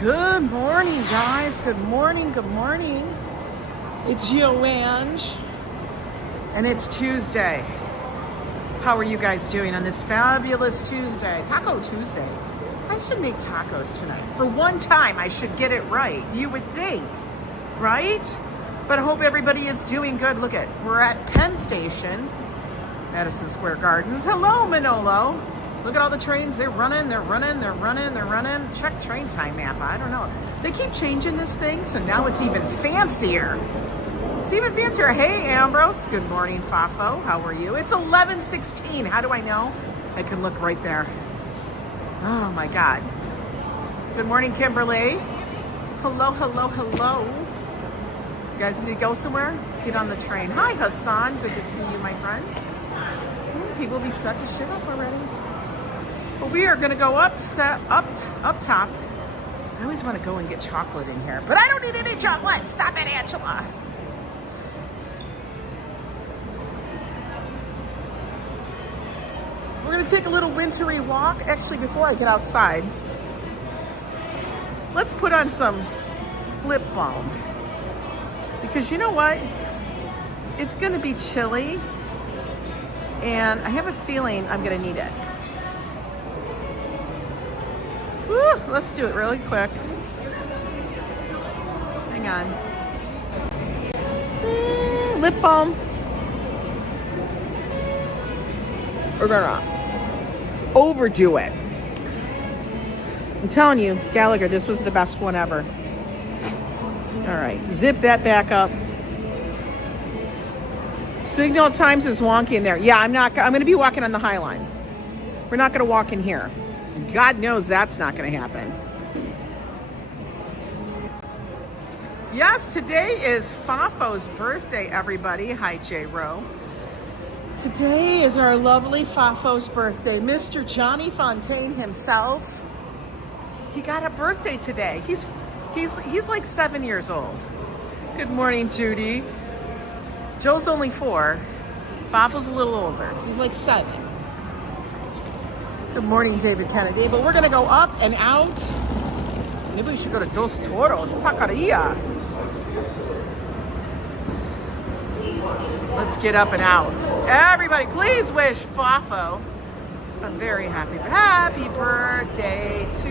Good morning, guys. Good morning. Good morning. It's Yo Ang, and it's Tuesday. How are you guys doing on this fabulous Tuesday? Taco Tuesday. I should make tacos tonight. For one time, I should get it right. You would think, right? But I hope everybody is doing good. Look at, we're at Penn Station, Madison Square Gardens. Hello, Manolo. Look at all the trains. They're running, they're running, they're running, they're running. Check train time map. I don't know. They keep changing this thing, so now it's even fancier. It's even fancier. Hey, Ambrose. Good morning, Fafo. How are you? It's 11:16. How do I know? I can look right there. Oh, my God. Good morning, Kimberly. Hello, hello, hello. You guys need to go somewhere? Get on the train. Hi, Hassan. Good to see you, my friend. People be sucking shit up already. Well, we are going to go up top. I always want to go and get chocolate in here, but I don't need any chocolate. Stop it, Angela. We're going to take a little wintry walk. Actually, before I get outside, let's put on some lip balm. Because you know what? It's going to be chilly, and I have a feeling I'm going to need it. Woo, let's do it really quick. Hang on. Lip balm. We're gonna overdo it. I'm telling you, Gallagher, this was the best one ever. All right, zip that back up. Signal times is wonky in there. Yeah, I'm going to be walking on the Highline. We're not going to walk in here. God knows that's not going to happen. Yes, today is Fafo's birthday, everybody. Hi, J. Rowe. Today is our lovely Fafo's birthday. Mr. Johnny Fontaine himself. He got a birthday today. He's like 7 years old. Good morning, Judy. Joe's only 4. Fafo's a little older. He's like 7. Good morning, David Kennedy. But we're going to go up and out. Maybe we should go to Dos Toros, Taqueria. Let's get up and out. Everybody, please wish Fafo a very happy birthday to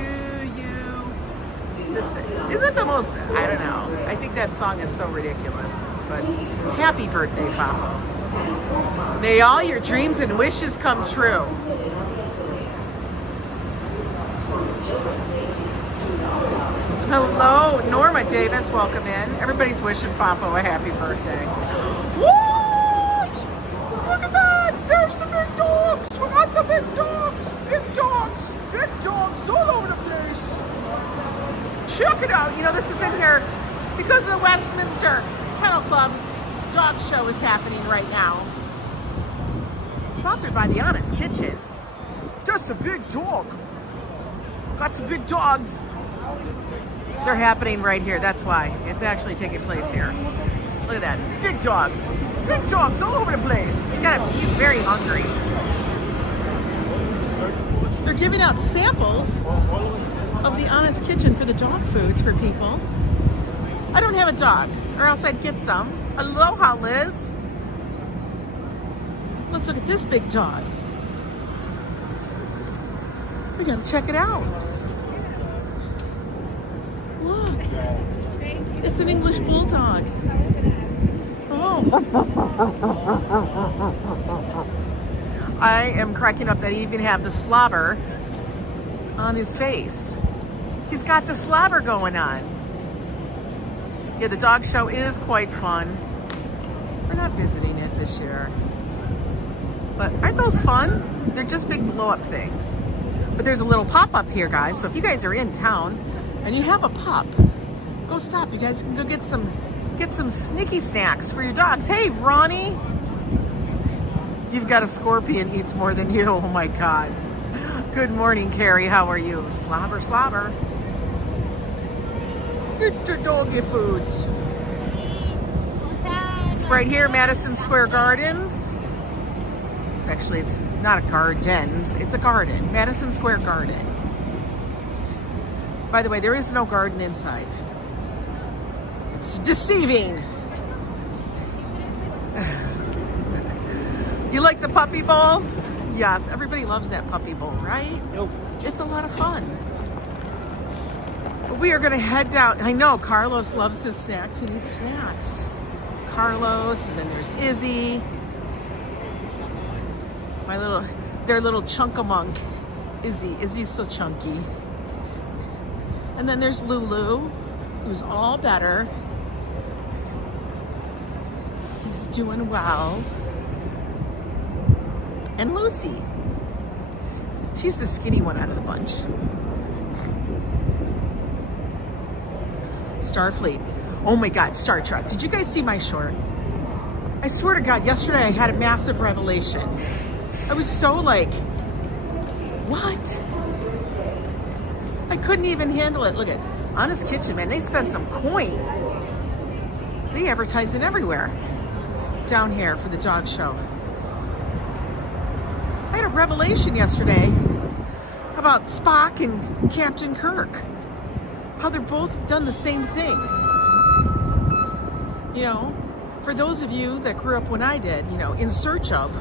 you. This isn't the most, I don't know. I think that song is so ridiculous. But happy birthday, Fafo. May all your dreams and wishes come true. Hello, Norma Davis, welcome in. Everybody's wishing Fafo a happy birthday. What? Look at that! There's the big dogs! We got the big dogs! Big dogs! Big dogs all over the place! Check it out! You know, this is in here because the Westminster Kennel Club dog show is happening right now. Sponsored by The Honest Kitchen. Just a big dog. Got some big dogs. They're happening right here. That's why. It's actually taking place here. Look at that. Big dogs. Big dogs all over the place. He's very hungry. They're giving out samples of The Honest Kitchen for the dog foods for people. I don't have a dog, or else I'd get some. Aloha, Liz. Let's look at this big dog. We gotta check it out. Look, it's an English bulldog. Oh. I am cracking up that he even have the slobber on his face. He's got the slobber going on. Yeah, the dog show is quite fun. We're not visiting it this year. But aren't those fun? They're just big blow-up things. But there's a little pop-up here, guys. So if you guys are in town and you have a pup, go stop. You guys can go get some sneaky snacks for your dogs. Hey, Ronnie. You've got a scorpion eats more than you. Oh my God. Good morning, Carrie. How are you? Slobber, slobber. Get your doggy foods. Right here, Madison Square Gardens. Actually, it's not a gardens, it's a garden. Madison Square Garden. By the way, there is no garden inside. It's deceiving. You like the puppy bowl? Yes, everybody loves that puppy bowl, right? Nope. It's a lot of fun. But we are gonna head down. I know Carlos loves his snacks. He needs snacks. Carlos, and then there's Izzy. Their little chunk-a-monk. Izzy's so chunky. And then there's Lulu, who's all better. He's doing well. And Lucy. She's the skinny one out of the bunch. Starfleet. Oh my God, Star Trek. Did you guys see my short? I swear to God, yesterday I had a massive revelation. I was so like, what? I couldn't even handle it. Look at Honest Kitchen, man. They spent some coin. They advertise it everywhere down here for the dog show. I had a revelation yesterday about Spock and Captain Kirk. How they're both done the same thing. You know, for those of you that grew up when I did, you know, In Search Of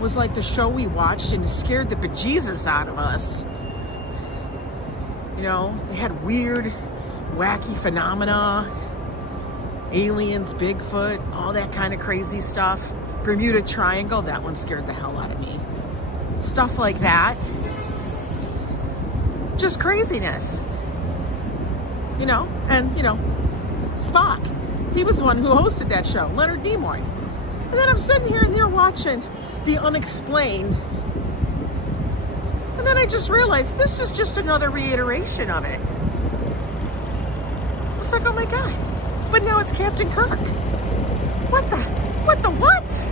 was like the show we watched and scared the bejesus out of us. You know, they had weird, wacky phenomena, aliens, Bigfoot, all that kind of crazy stuff. Bermuda Triangle, that one scared the hell out of me. Stuff like that. Just craziness. You know, and, you know, Spock, he was the one who hosted that show, Leonard Nimoy. And then I'm sitting here and they're watching The Unexplained. And then I just realized this is just another reiteration of it. I was like, oh my God. But now it's Captain Kirk. What the what?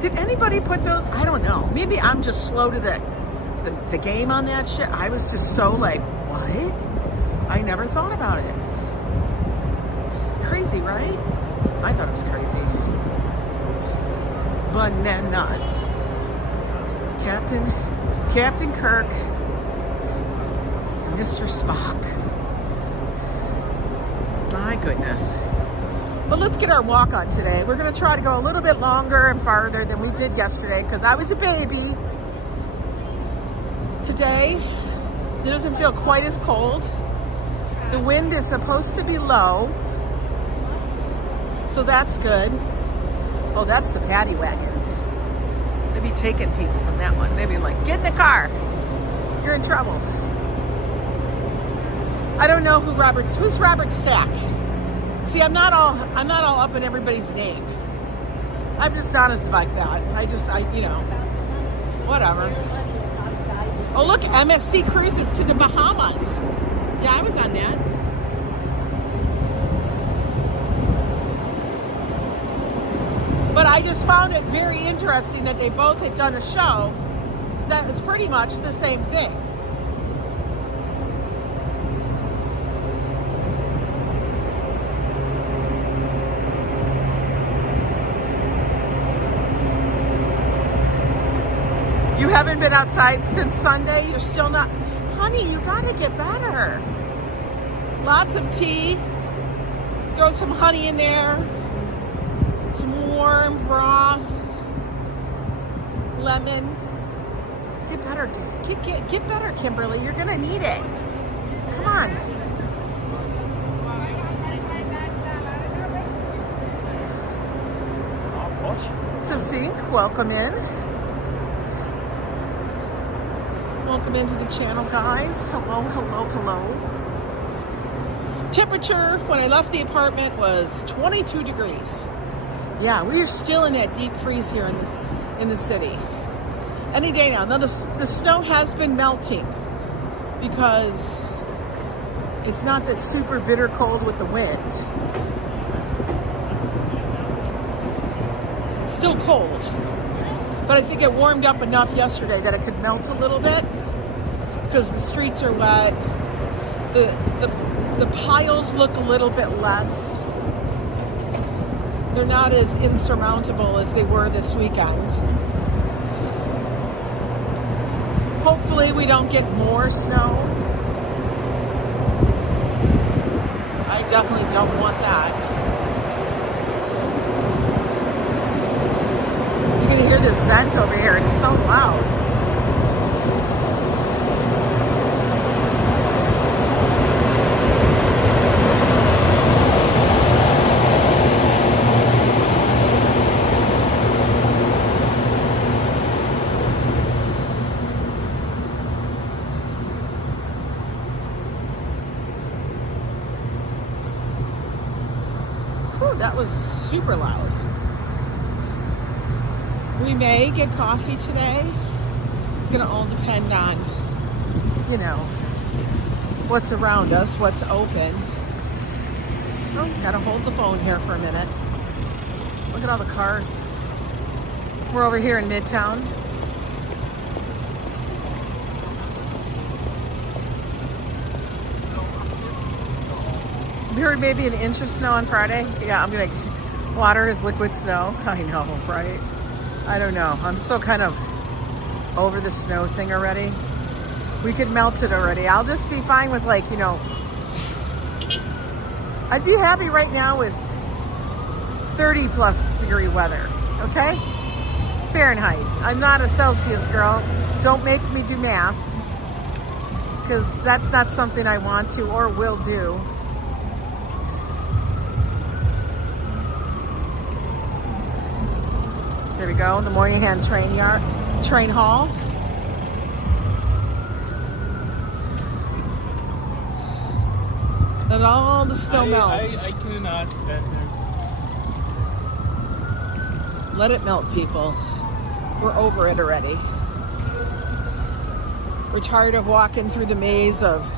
Did anybody put those? I don't know. Maybe I'm just slow to the game on that shit. I was just so like, what? I never thought about it. Crazy, right? I thought it was crazy. Bananas. Captain Kirk, Mr. Spock. My goodness. But let's get our walk on today. We're going to try to go a little bit longer and farther than we did yesterday because I was a baby. Today, it doesn't feel quite as cold. The wind is supposed to be low, so that's good. Oh, that's the paddy wagon. They'd be taking people from that one. They'd be like, get in the car. You're in trouble. I don't know who's Robert Stack. See, I'm not all up in everybody's name. I'm just honest like that. You know, whatever. Oh, look, MSC cruises to the Bahamas. Yeah, I was on that. But I just found it very interesting that they both had done a show that was pretty much the same thing. You haven't been outside since Sunday? You're still not? Honey, you gotta get better. Lots of tea. Throw some honey in there. Some warm broth. Lemon. Get better. Get better, Kimberly. You're gonna need it. Come on. To Zinc, welcome in. Welcome into the channel, guys. Hello, hello, hello. Temperature when I left the apartment was 22 degrees. Yeah, we are still in that deep freeze here in the city. Any day now. Now the snow has been melting because it's not that super bitter cold with the wind. It's still cold, but I think it warmed up enough yesterday that it could melt a little bit because the streets are wet. The piles look a little bit less. They're not as insurmountable as they were this weekend. Hopefully we don't get more snow. I definitely don't want that. You can hear this vent over here. It's so loud. That was super loud. We may get coffee today. It's gonna all depend on, you know, what's around us, what's open. Oh, gotta hold the phone here for a minute. Look at all the cars. We're over here in Midtown. We heard maybe an inch of snow on Friday. Yeah, I'm gonna water is liquid snow. I know, right? I don't know. I'm still kind of over the snow thing already. We could melt it already. I'll just be fine with, like, you know, I'd be happy right now with 30 plus degree weather, okay? Fahrenheit. I'm not a Celsius girl. Don't make me do math, because that's not something I want to or will do. There we go, the Moynihan train hall. Let all the snow melt. I cannot stand there. Let it melt, people. We're over it already. We're tired of walking through the maze of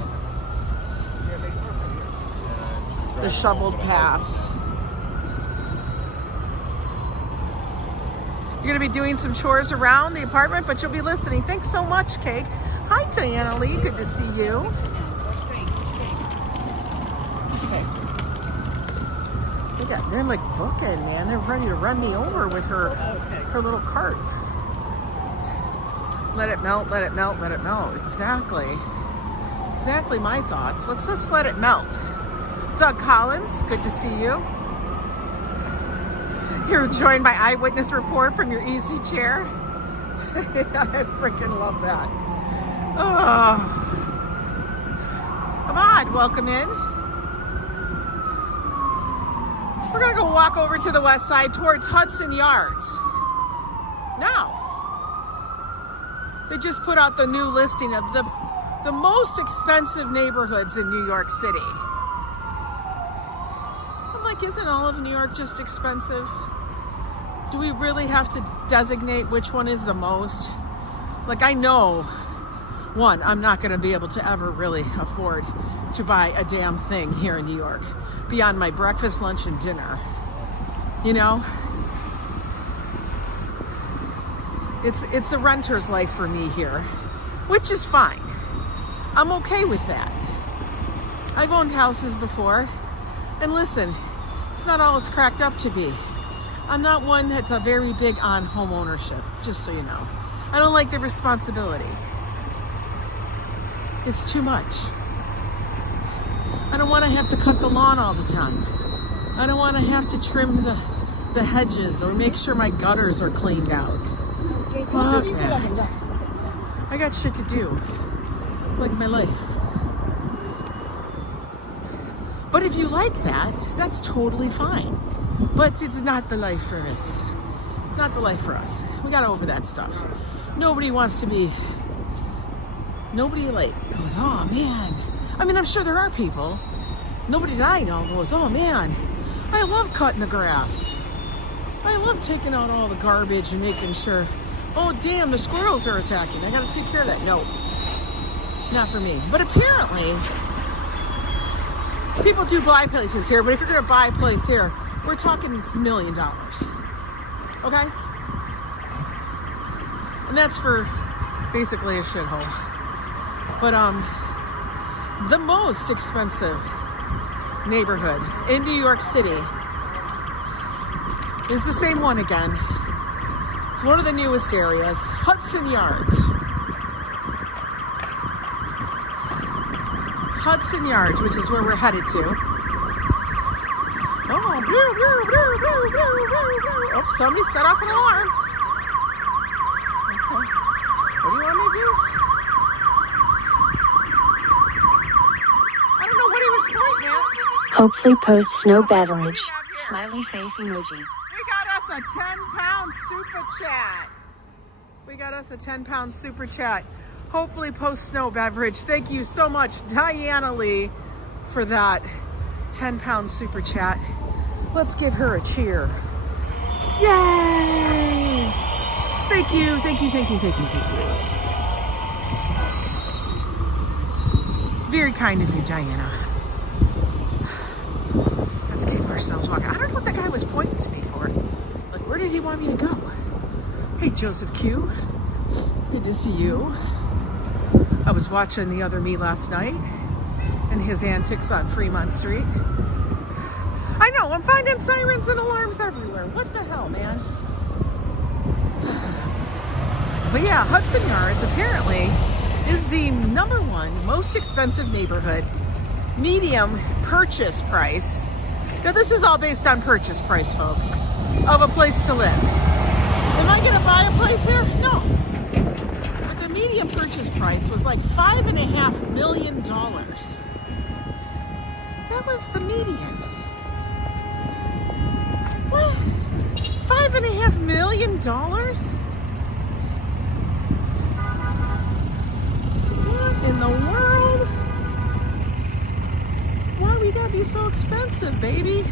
the shoveled paths. You're gonna be doing some chores around the apartment, but you'll be listening. Thanks so much, Kate. Hi, Diana Lee, good to see you. Okay. They're like booking, man. They're ready to run me over with her little cart. Let it melt, let it melt, let it melt. Exactly my thoughts. Let's just let it melt. Doug Collins, good to see you. You're joined by Eyewitness Report from your easy chair. I freaking love that. Oh. Ahmad, welcome in. We're gonna go walk over to the west side towards Hudson Yards. Now, they just put out the new listing of the most expensive neighborhoods in New York City. I'm like, isn't all of New York just expensive? Do we really have to designate which one is the most? Like, I know, one, I'm not gonna be able to ever really afford to buy a damn thing here in New York beyond my breakfast, lunch, and dinner. You know? It's a renter's life for me here, which is fine. I'm okay with that. I've owned houses before, and listen, it's not all it's cracked up to be. I'm not one that's a very big on home ownership, just so you know. I don't like the responsibility. It's too much. I don't want to have to cut the lawn all the time. I don't want to have to trim the hedges or make sure my gutters are cleaned out. Fuck that. I got shit to do, like my life. But if you like that, that's totally fine. But it's not the life for us. Not the life for us. We got over that stuff. Nobody wants to be, nobody like goes, oh man. I mean, I'm sure there are people. Nobody that I know goes, oh man, I love cutting the grass. I love taking out all the garbage and making sure, oh damn, the squirrels are attacking. I gotta take care of that. No, not for me. But apparently, people do buy places here, but if you're gonna buy a place here, we're talking it's $1 million, okay? And that's for basically a shithole. But the most expensive neighborhood in New York City is the same one again. It's one of the newest areas, Hudson Yards. Hudson Yards, which is where we're headed to. Oh, oh, somebody set off an alarm. Okay. What do you want me to do? I don't know what he was pointing at. Hopefully posts no beverage. Smiley face emoji. We got us a 10-pound super chat. We got us a 10-pound super chat. Hopefully post no beverage. Thank you so much, Diana Lee, for that 10-pound super chat. Let's give her a cheer. Yay! Thank you, thank you, thank you, thank you, thank you. Very kind of you, Diana. Let's keep ourselves walking. I don't know what that guy was pointing to me for. Like, where did he want me to go? Hey, Joseph Q. Good to see you. I was watching The Other Me last night and his antics on Fremont Street. I know, I'm finding sirens and alarms everywhere. What the hell, man? But yeah, Hudson Yards apparently is the #1 most expensive neighborhood. Medium purchase price. Now this is all based on purchase price, folks, of a place to live. Am I gonna buy a place here? No. But the median purchase price was like $5.5 million. That was the median. What? $5.5 million? What in the world? Why we gotta be so expensive, baby?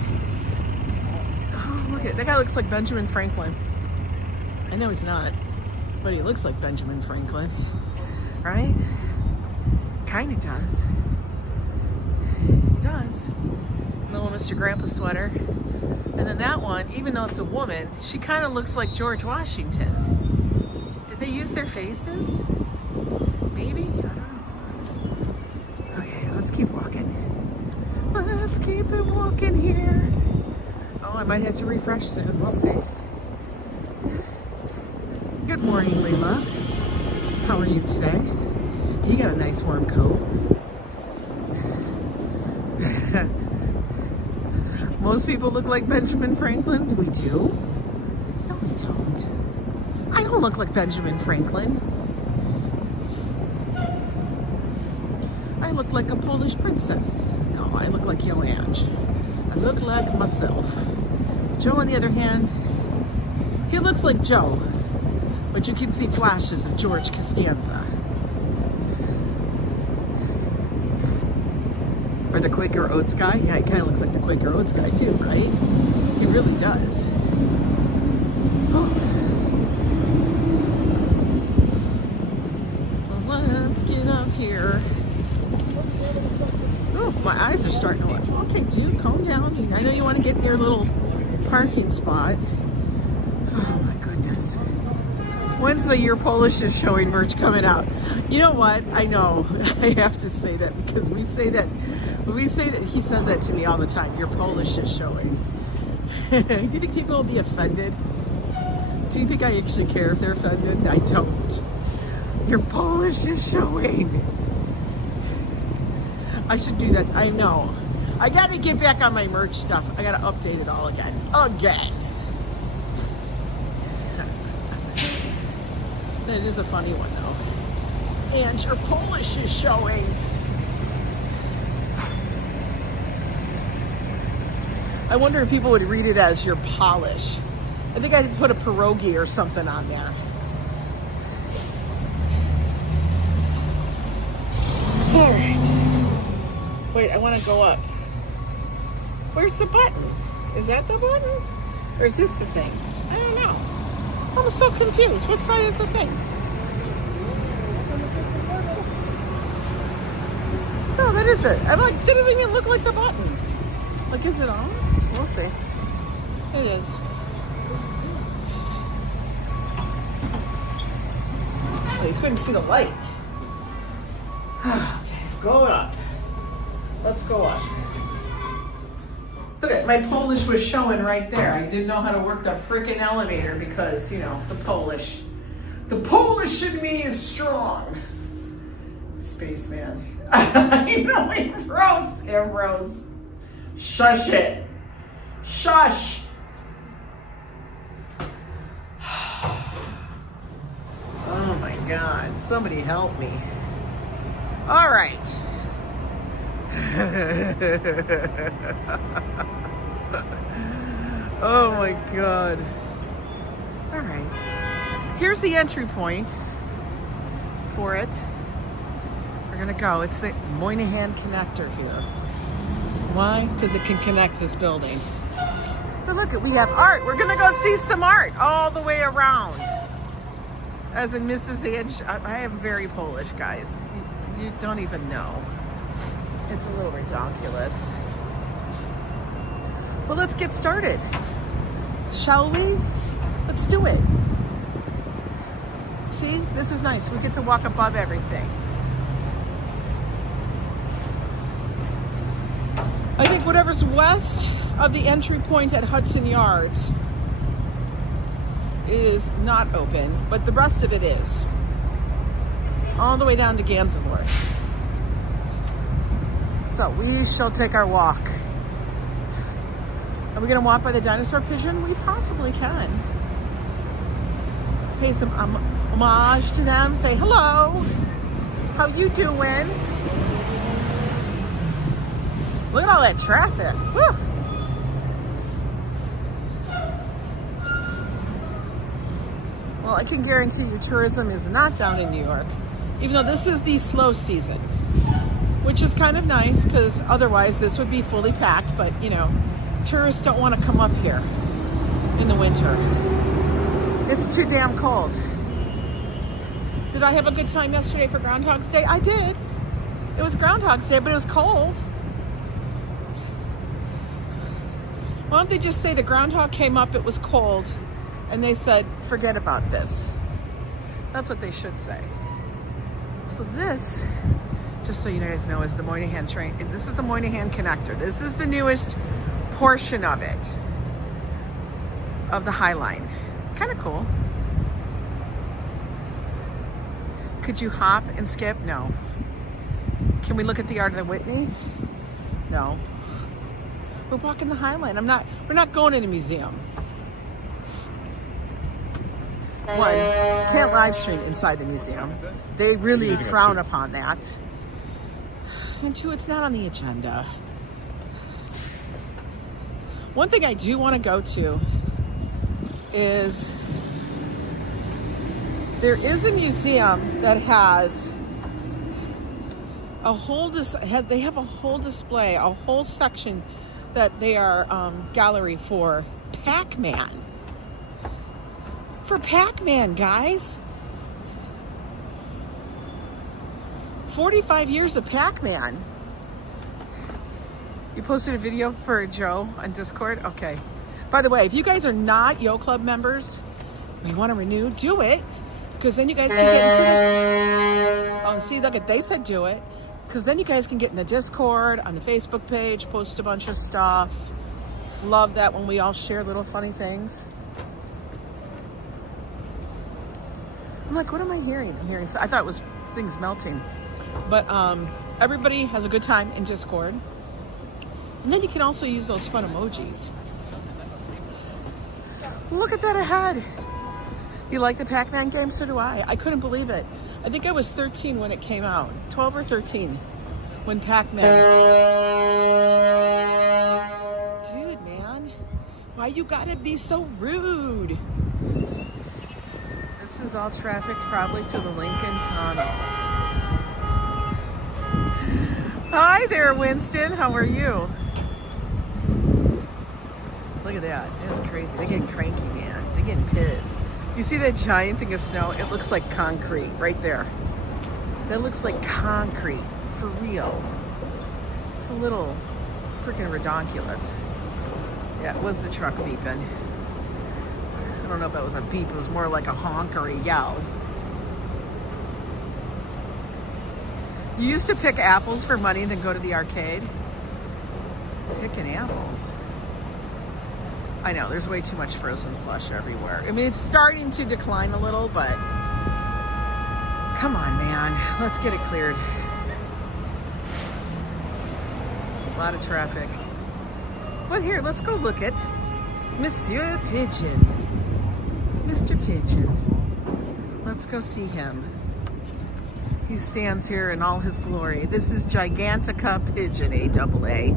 Oh, look at that guy. Looks like Benjamin Franklin. I know he's not, but he looks like Benjamin Franklin, right? Kind of does. He does. Little Mr. Grandpa sweater. And then that one, even though it's a woman, she kind of looks like George Washington. Did they use their faces? Maybe? I don't know. Okay, let's keep walking. Let's keep it walking here. Oh, I might have to refresh soon. We'll see. Good morning, Lila. How are you today? You got a nice warm coat. Most people look like Benjamin Franklin. We do? No, we don't. I don't look like Benjamin Franklin. I look like a Polish princess. No, I look like Yo Ang. I look like myself. Joe, on the other hand, he looks like Joe, but you can see flashes of George Costanza. Or the Quaker Oats guy. Yeah, he kind of looks like the Quaker Oats guy too, right? He really does. Oh. Well, let's get up here. Oh, my eyes are starting to watch. Okay, dude, calm down. I know you want to get in your little parking spot. Oh my goodness. When's the Your Polish is Showing merch coming out? You know what? I know. I have to say that because we say that he says that to me all the time. Your Polish is showing. Do you think people will be offended? Do you think I actually care if they're offended? I don't. Your Polish is showing. I should do that. I know. I gotta get back on my merch stuff. I gotta update it all again. That is a funny one though. And your Polish is showing. I wonder if people would read it as your polish. I think I'd put a pierogi or something on there. All right. Wait, I want to go up. Where's the button? Is that the button? Or is this the thing? I don't know. I'm so confused. What side is the thing? No, that is it. I'm like, that doesn't even look like the button. Like, is it on? We'll see. It is. Oh, you couldn't see the light. Okay, going up. Let's go up. Look at my Polish was showing right there. I didn't know how to work the freaking elevator because, you know, the Polish. The Polish in me is strong. Spaceman. I know, Ambrose. Shush it. Shush! Oh my God, somebody help me. All right. Oh my God. All right. Here's the entry point for it. We're gonna go. It's the Moynihan connector here. Why? Because it can connect this building. But look, we have art. We're gonna go see some art all the way around. As in Mrs. Ange, I am very Polish, guys. You don't even know. It's a little ridiculous. Well, let's get started. Shall we? Let's do it. See, this is nice. We get to walk above everything. I think whatever's west of the entry point at Hudson Yards is not open, but the rest of it is. All the way down to Gonzalez. So we shall take our walk. Are we gonna walk by the dinosaur pigeon? We possibly can. Pay some homage to them, say hello. How you doing? Look at all that traffic. Woo. Well, I can guarantee you tourism is not down in New York, even though this is the slow season, which is kind of nice because otherwise this would be fully packed, but you know, tourists don't want to come up here in the winter. It's too damn cold. Did I have a good time yesterday for Groundhog's Day? I did. It was Groundhog's Day, but it was cold. Why don't they just say the groundhog came up, it was cold, and they said, forget about this. That's what they should say. So this, just so you guys know, is the Moynihan train. This is the Moynihan connector. This is the newest portion of it, of the Highline. Kind of cool. Could you hop and skip? No. Can we look at the Art of the Whitney? No. We're walking the Highline. We're not going in a museum. One, can't live stream inside the museum. They really frown upon that. And two, it's not on the agenda. One thing I do want to go to is there is a museum that has a whole they have a whole display, a whole section that they are gallery for Pac-Man. For Pac-Man, guys. 45 years of Pac-Man. You posted a video for Joe on Discord? Okay. By the way, if you guys are not Yo Club members, you want to renew, do it. Because then you guys can get into the... Oh, see, look at, they said do it. Because then you guys can get in the Discord, on the Facebook page, post a bunch of stuff. Love that when we all share little funny things. I'm like, what am I hearing? I'm hearing, I thought it was things melting. But everybody has a good time in Discord. And then you can also use those fun emojis. Look at that ahead. You like the Pac-Man game? So do I. I couldn't believe it. I think I was 13 when it came out. 12 or 13 when Pac-Man. Dude, man. Why you gotta be so rude? This is all traffic probably to the Lincoln Tunnel. Hi there, Winston. How are you? Look at that. It's crazy. They're getting cranky, man. They're getting pissed. You see that giant thing of snow? It looks like concrete right there. That looks like concrete, for real. It's a little freaking redonkulous. Yeah, it was the truck beeping. I don't know if that was a beep. It was more like a honk or a yell. You used to pick apples for money and then go to the arcade. Picking apples. I know, there's way too much frozen slush everywhere. I mean, it's starting to decline a little, but come on, man. Let's get it cleared. A lot of traffic. But here, let's go look at Monsieur Pigeon. Mr. Pigeon. Let's go see him. He stands here in all his glory. This is Gigantica Pigeon, A-double-A.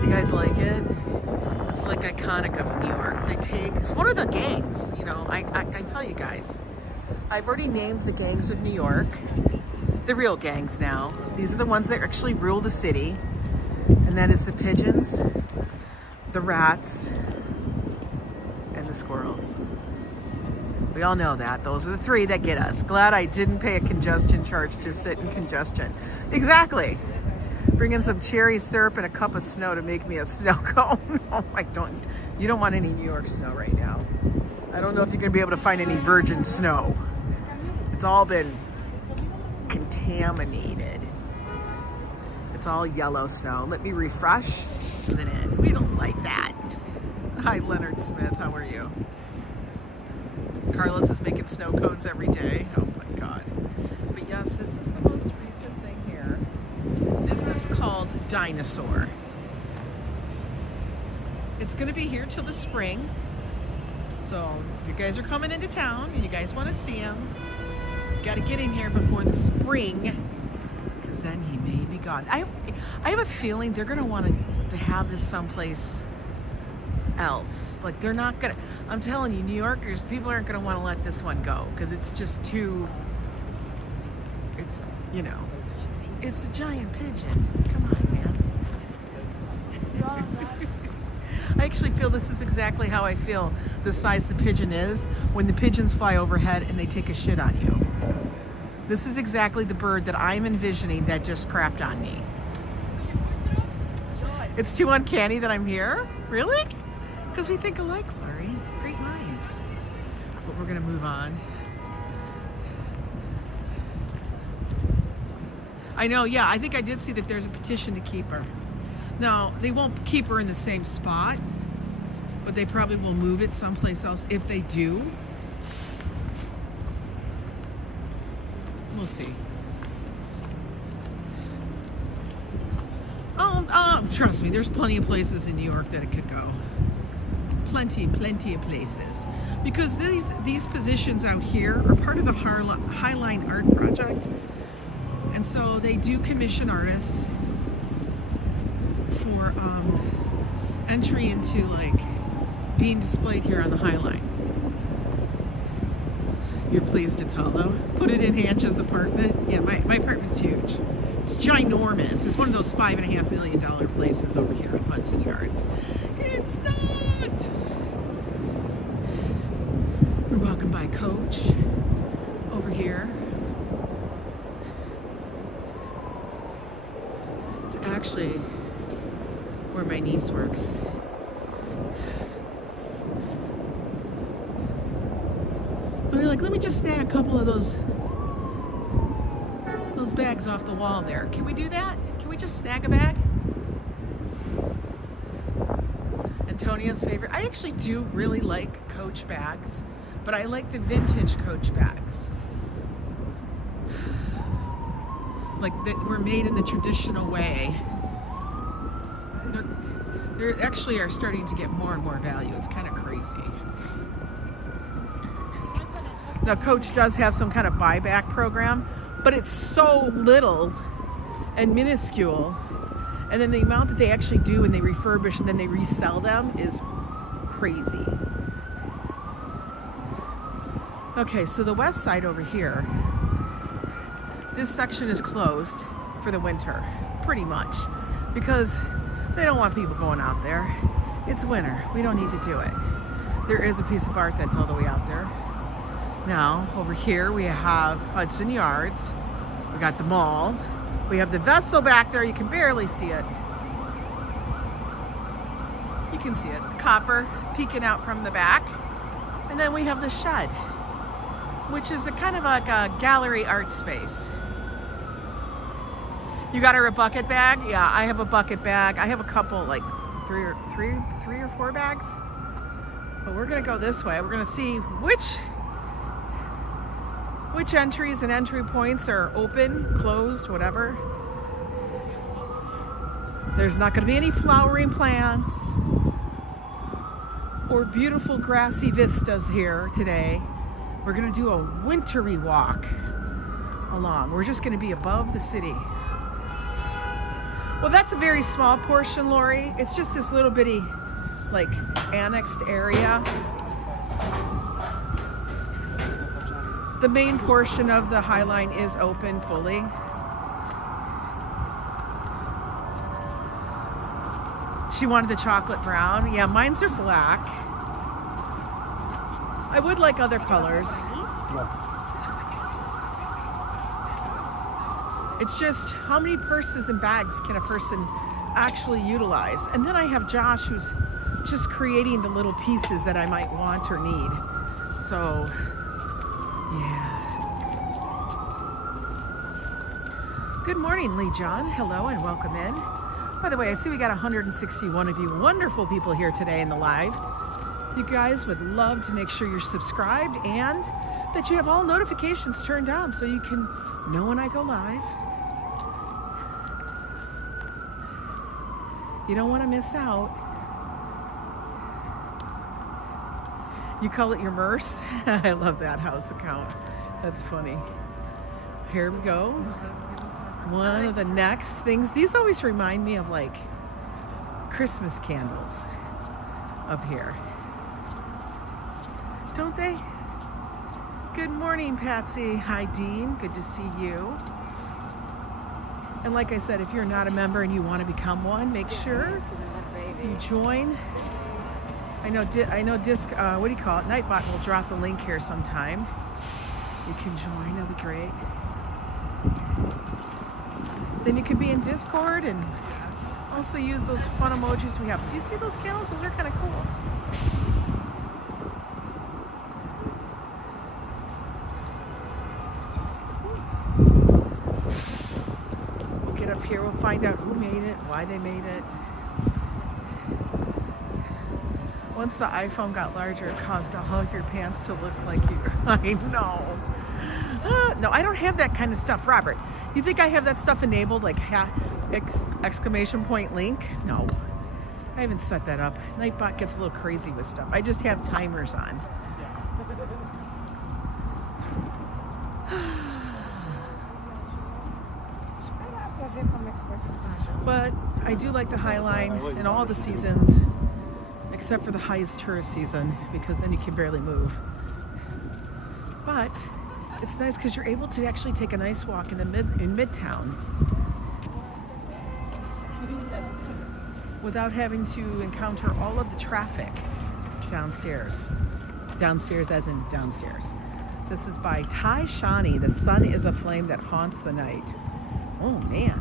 You guys like it? It's like iconic of New York. They take, what are the gangs? You know, I tell you guys, I've already named the gangs of New York. The real gangs now. These are the ones that actually rule the city. And that is the pigeons, the rats, and the squirrels. We all know that. Those are the three that get us. Glad I didn't pay a congestion charge to sit in congestion. Exactly. Bring in some cherry syrup and a cup of snow to make me a snow cone. Oh, you don't want any New York snow right now. I don't know if you're gonna be able to find any virgin snow. It's all been contaminated. It's all yellow snow. Let me refresh. Isn't it? We don't like that. Hi, Leonard Smith. How are you? Carlos is making snow cones every day. Oh my God. But yes, this is the most recent thing here. This is called Dinosaur. It's gonna be here till the spring. So if you guys are coming into town and you guys want to see him, you gotta get in here before the spring, because then he may be gone. I have a feeling they're gonna want to have this someplace else. Like they're not gonna, I'm telling you, New Yorkers, people aren't gonna want to let this one go because it's just too, it's, you know, it's a giant pigeon. Come on, man. I actually feel this is exactly how I feel the size the pigeon is when the pigeons fly overhead and they take a shit on you. This is exactly the bird that I'm envisioning that just crapped on me. It's too uncanny that I'm here? Really? Because we think alike, Laurie. Great minds. But we're gonna move on. I know, yeah, I think I did see that there's a petition to keep her. Now, they won't keep her in the same spot, but they probably will move it someplace else. If they do, we'll see. Trust me, there's plenty of places in New York that it could go. Plenty of places. Because these positions out here are part of the Highline Art Project. And so they do commission artists for entry into like being displayed here on the Highline. You're pleased to tell though? Put it in Hanch's apartment. Yeah, my apartment's huge. It's ginormous. It's one of those $5.5 million places over here in Hudson Yards. It's not. We're walking by Coach over here. It's actually where my niece works. But you're like, let me just snag a couple of those bags off the wall there. Can we do that? Can we just snag a bag? Antonia's favorite. I actually do really like Coach bags, but I like the vintage Coach bags. Like that were made in the traditional way. They actually are starting to get more and more value. It's kind of crazy. Now Coach does have some kind of buyback program, but it's so little and minuscule. And then the amount that they actually do when they refurbish and then they resell them is crazy. Okay, so the west side over here, this section is closed for the winter, pretty much, because they don't want people going out there. It's winter. We don't need to do it. There is a piece of art that's all the way out there. Now, over here we have Hudson Yards. We got the mall. We have the vessel back there. You can barely see it. You can see it. Copper peeking out from the back. And then we have the shed, which is a kind of like a gallery art space. You got her a bucket bag? Yeah, I have a bucket bag. I have a couple, like three or four bags. But we're gonna go this way. We're gonna see which entries and entry points are open, closed, whatever. There's not going to be any flowering plants or beautiful grassy vistas here today. We're going to do a wintry walk along. We're just going to be above the city. Well, that's a very small portion, Lori. It's just this little bitty, like, annexed area. The main portion of the Highline is open fully. She wanted the chocolate brown. Yeah, mine's are black. I would like other colors. It's just how many purses and bags can a person actually utilize? And then I have Josh who's just creating the little pieces that I might want or need. So, yeah. Good morning, Lee John. Hello and welcome in. By the way, I see we got 161 of you wonderful people here today in the live. You guys would love to make sure you're subscribed and that you have all notifications turned on so you can know when I go live. You don't want to miss out. You call it your Merce? I love that house account. That's funny. Here we go. One of the next things. These always remind me of like Christmas candles up here. Don't they? Good morning, Patsy. Hi, Dean. Good to see you. And like I said, if you're not a member and you want to become one, make sure you join. I know Disc, what do you call it? Nightbot will drop the link here sometime. You can join, that'll be great. Then you can be in Discord and also use those fun emojis we have. Do you see those candles? Those are kind of cool. We'll get up here, we'll find out who made it, why they made it. Once the iPhone got larger, it caused all of your pants to look like you. I know. No, I don't have that kind of stuff, Robert. You think I have that stuff enabled, like exclamation point link? No, I haven't set that up. Nightbot gets a little crazy with stuff. I just have timers on. But I do like the Highline in all the seasons, except for the highest tourist season, because then you can barely move. But it's nice because you're able to actually take a nice walk in Midtown without having to encounter all of the traffic downstairs. Downstairs as in downstairs. This is by Ty Shani. The sun is a flame that haunts the night. Oh man.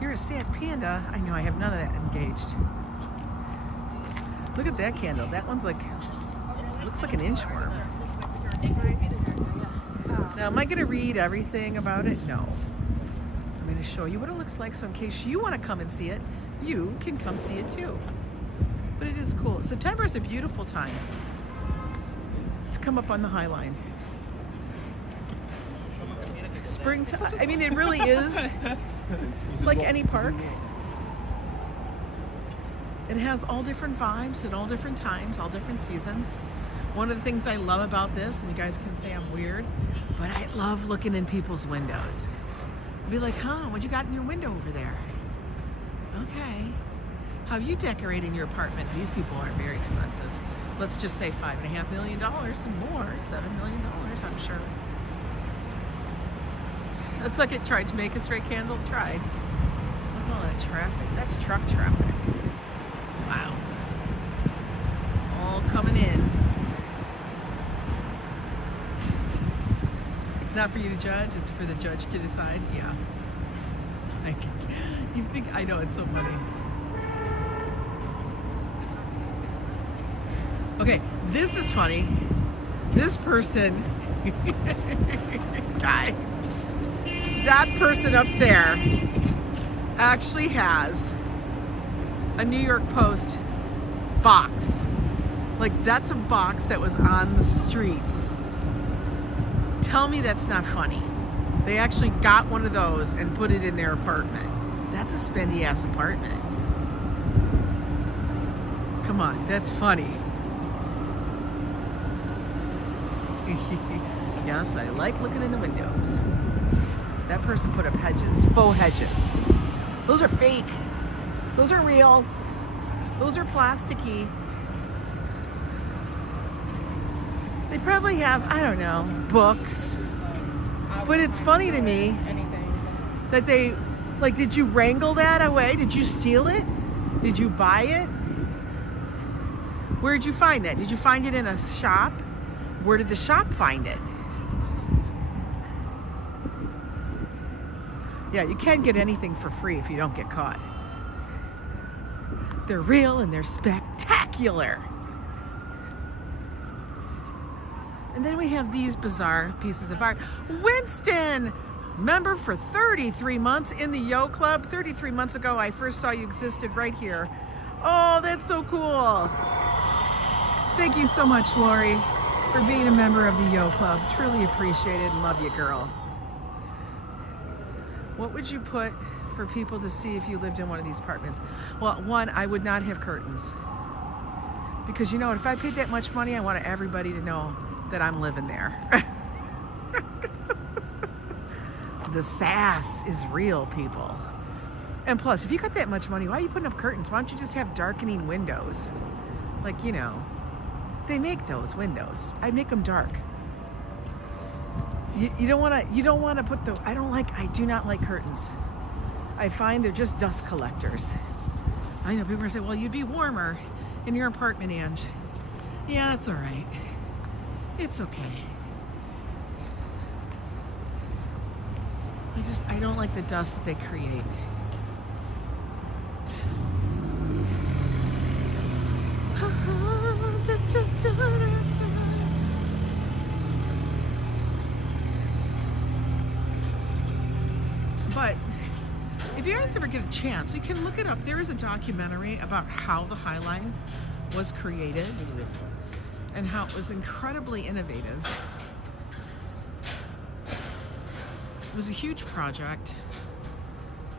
You're a sad panda. I know, I have none of that engaged. Look at that candle. That one's like, looks like an inchworm. Now, am I going to read everything about it? No. I'm going to show you what it looks like, so in case you want to come and see it, you can come see it too. But it is cool. September is a beautiful time to come up on the Highline. Springtime, I mean, it really is like any park. It has all different vibes at all different times, all different seasons. One of the things I love about this, and you guys can say I'm weird, but I love looking in people's windows. I'll be like, huh, what you got in your window over there? Okay. How you decorating your apartment? These people aren't very expensive. Let's just say $5.5 million and more, $7 million, I'm sure. Looks like it tried to make a straight candle. Tried. Look at all that traffic. That's truck traffic. Wow. All coming in. It's not for you to judge, it's for the judge to decide. Yeah. You think, I know, it's so funny. Okay, this is funny. This person, guys, that person up there actually has a New York Post box. Like, that's a box that was on the streets. Tell me that's not funny. They actually got one of those and put it in their apartment. That's a spendy ass apartment. Come on, that's funny. Yes, I like looking in the windows. That person put up hedges, faux hedges. Those are fake. Those are real. Those are plasticky. They probably have, I don't know, books. But it's funny to me that they, like, did you wrangle that away? Did you steal it? Did you buy it? Where did you find that? Did you find it in a shop? Where did the shop find it? Yeah, you can't get anything for free if you don't get caught. They're real and they're spectacular. And then we have these bizarre pieces of art. Winston, member for 33 months in the Yo Club. 33 months ago, I first saw you existed right here. Oh, that's so cool. Thank you so much, Lori, for being a member of the Yo Club. Truly appreciate it and love you, girl. What would you put for people to see if you lived in one of these apartments? Well, one, I would not have curtains. Because you know what, if I paid that much money, I want everybody to know that I'm living there. The sass is real, people. And plus, if you got that much money, why are you putting up curtains? Why don't you just have darkening windows? Like, you know, they make those windows. I'd make them dark. You don't want to put the, I do not like curtains. I find they're just dust collectors. I know people are saying, well, you'd be warmer in your apartment, Ange. Yeah, that's all right. It's okay. I don't like the dust that they create. But if you guys ever get a chance, you can look it up. There is a documentary about how the Highline was created and how it was incredibly innovative. It was a huge project,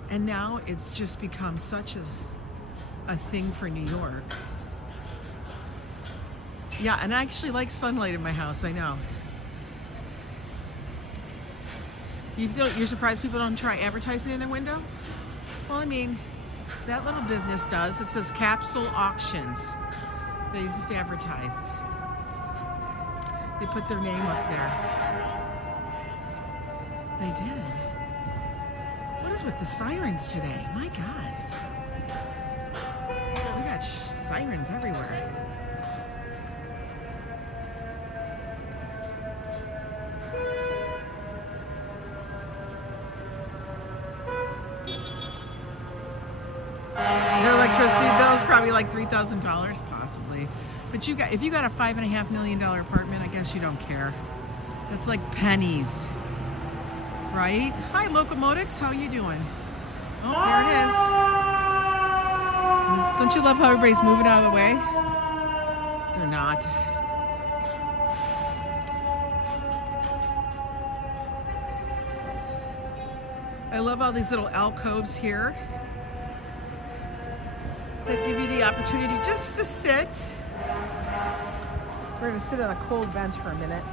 and now it's just become such a thing for New York. Yeah, and I actually like sunlight in my house, I know. You're surprised people don't try advertising in their window? Well, I mean, that little business does. It says capsule auctions. They just advertised. They put their name up there. They did. What is with the sirens today? My God. We got sirens everywhere. Their electricity bill is probably like $3,000, possibly. But if you got a $5.5 million apartment, I guess you don't care. That's like pennies. Right? Hi, Locomotives. How are you doing? Oh, there it is. Don't you love how everybody's moving out of the way? They're not. I love all these little alcoves here that give you the opportunity just to sit. We're going to sit on a cold bench for a minute.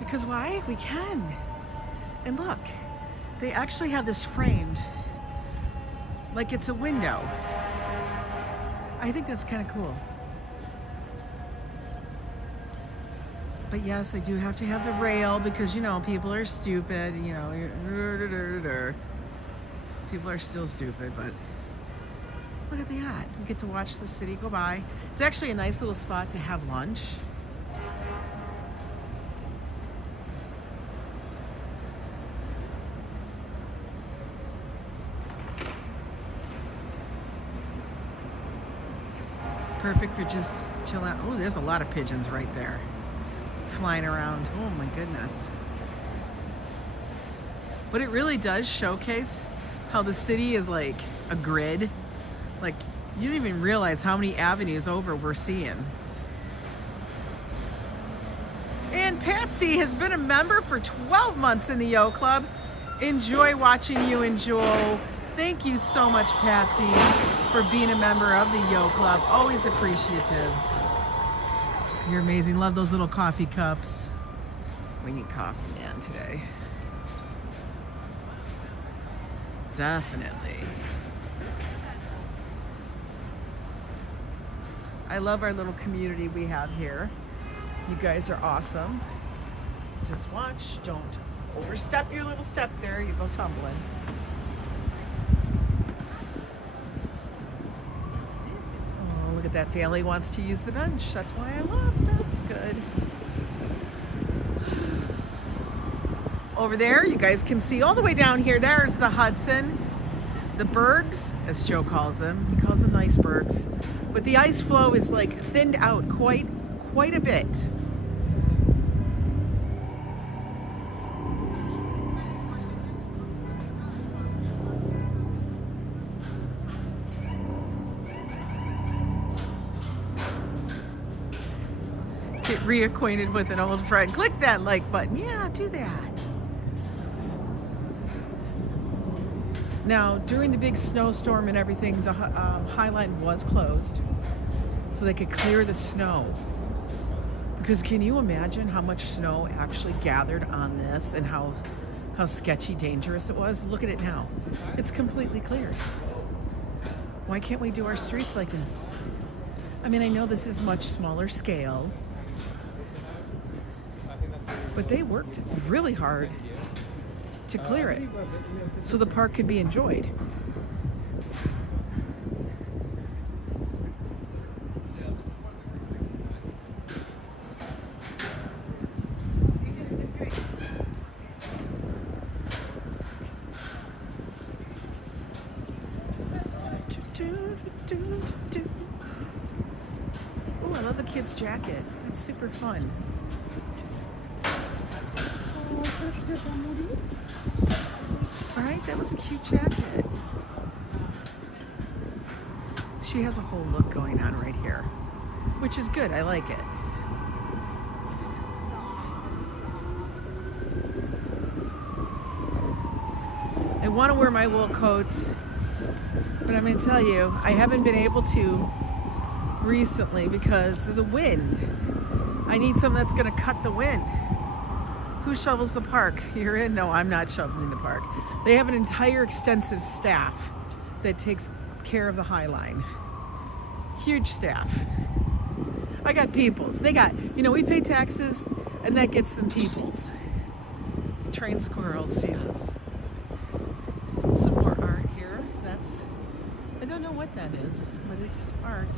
Because why? We can. And look, they actually have this framed like it's a window. I think that's kind of cool. But yes, they do have to have the rail because, you know, people are stupid, you know. People are still stupid, but look at that. We get to watch the city go by. It's actually a nice little spot to have lunch. Perfect for just chill out. Oh, there's a lot of pigeons right there flying around. Oh my goodness. But it really does showcase how the city is like a grid. Like, you don't even realize how many avenues over we're seeing. And Patsy has been a member for 12 months in the Yo Club. Enjoy watching you and Joel. Thank you so much, Patsy, for being a member of the Yo Club. Always appreciative. You're amazing. Love those little coffee cups. We need coffee, man, today. Definitely. I love our little community we have here. You guys are awesome. Just watch. Don't overstep your little step there. You go tumbling. Oh, look at that family wants to use the bench. That's why I love. That's good. Over there, you guys can see all the way down here. There's the Hudson. The bergs, as Joe calls them. He calls them icebergs. But the ice flow is like thinned out quite a bit. Get reacquainted with an old friend. Click that like button. Yeah, do that. Now, during the big snowstorm and everything, the Highline was closed so they could clear the snow. Because can you imagine how much snow actually gathered on this and how sketchy, dangerous it was? Look at it now. It's completely cleared. Why can't we do our streets like this? I mean, I know this is much smaller scale, but they worked really hard to clear it so the park could be enjoyed. Oh, I love the kid's jacket. It's super fun. Right? That was a cute jacket. She has a whole look going on right here, which is good. I like it. I want to wear my wool coats, but I'm going to tell you, I haven't been able to recently because of the wind. I need something that's going to cut the wind. Who shovels the park? You're in? No, I'm not shoveling the park. They have an entire extensive staff that takes care of the Highline. Huge staff. I got peoples. They got, you know, we pay taxes and that gets them peoples. Trained squirrels, yes. Some more art here. That's, I don't know what that is, but it's art.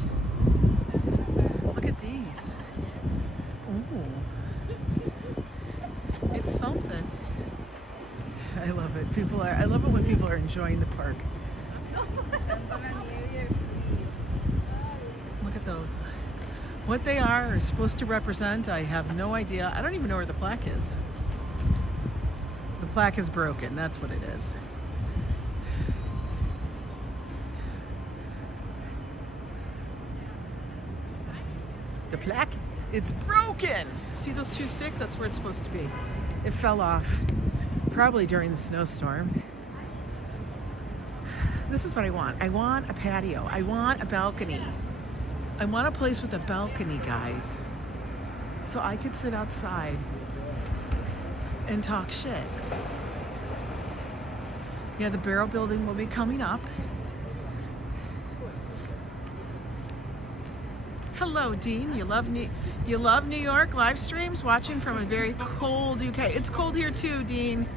Look at these. Ooh. It's something. I love it. I love it when people are enjoying the park. Look at those. What they are supposed to represent, I have no idea. I don't even know where the plaque is. The plaque is broken. That's what it is. The plaque, it's broken. See those two sticks? That's where it's supposed to be. It fell off, probably during the snowstorm. This is what I want. I want a patio. I want a balcony. I want a place with a balcony, guys. So I could sit outside and talk shit. Yeah, the Barrel Building will be coming up. Hello, Dean. You love New York live streams? Watching from a very cold UK. It's cold here too, Dean.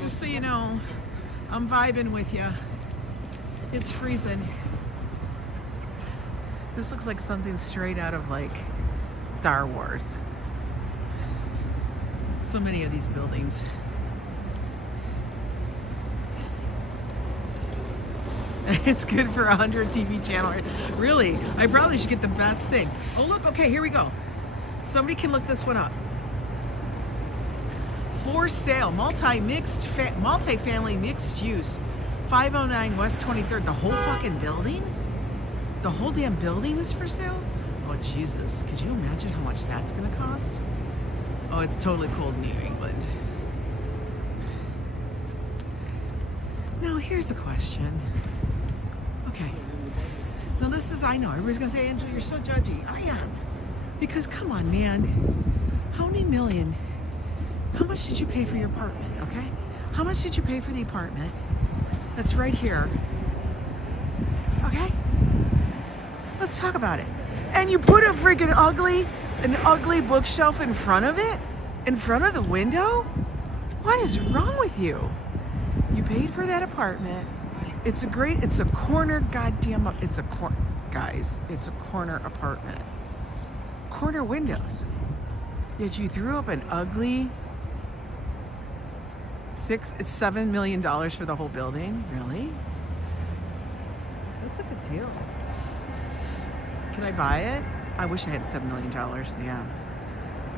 Just so you know, I'm vibing with you. It's freezing. This looks like something straight out of like Star Wars. So many of these buildings. It's good for 100 TV channels. Really, I probably should get the best thing. Oh look, okay, here we go. Somebody can look this one up. For sale, multi-family mixed use, 509 West 23rd. The whole fucking building? The whole damn building is for sale? Oh Jesus, could you imagine how much that's gonna cost? Oh, Oh, it's totally cold in New England. Now, here's a question. Okay. Now, this is, I know, everybody's going to say, Angela, you're so judgy. I am. Because, come on, man. How much did you pay for your apartment, okay? How much did you pay for the apartment that's right here? Okay? Let's talk about it. And you put a freaking an ugly bookshelf in front of it? In front of the window? What is wrong with you? You paid for that apartment. It's a corner goddamn, guys, it's a corner apartment. Corner windows. Yet you threw up an ugly it's $7 million for the whole building? Really? That's a good deal. Can I buy it? I wish I had $7 million, yeah.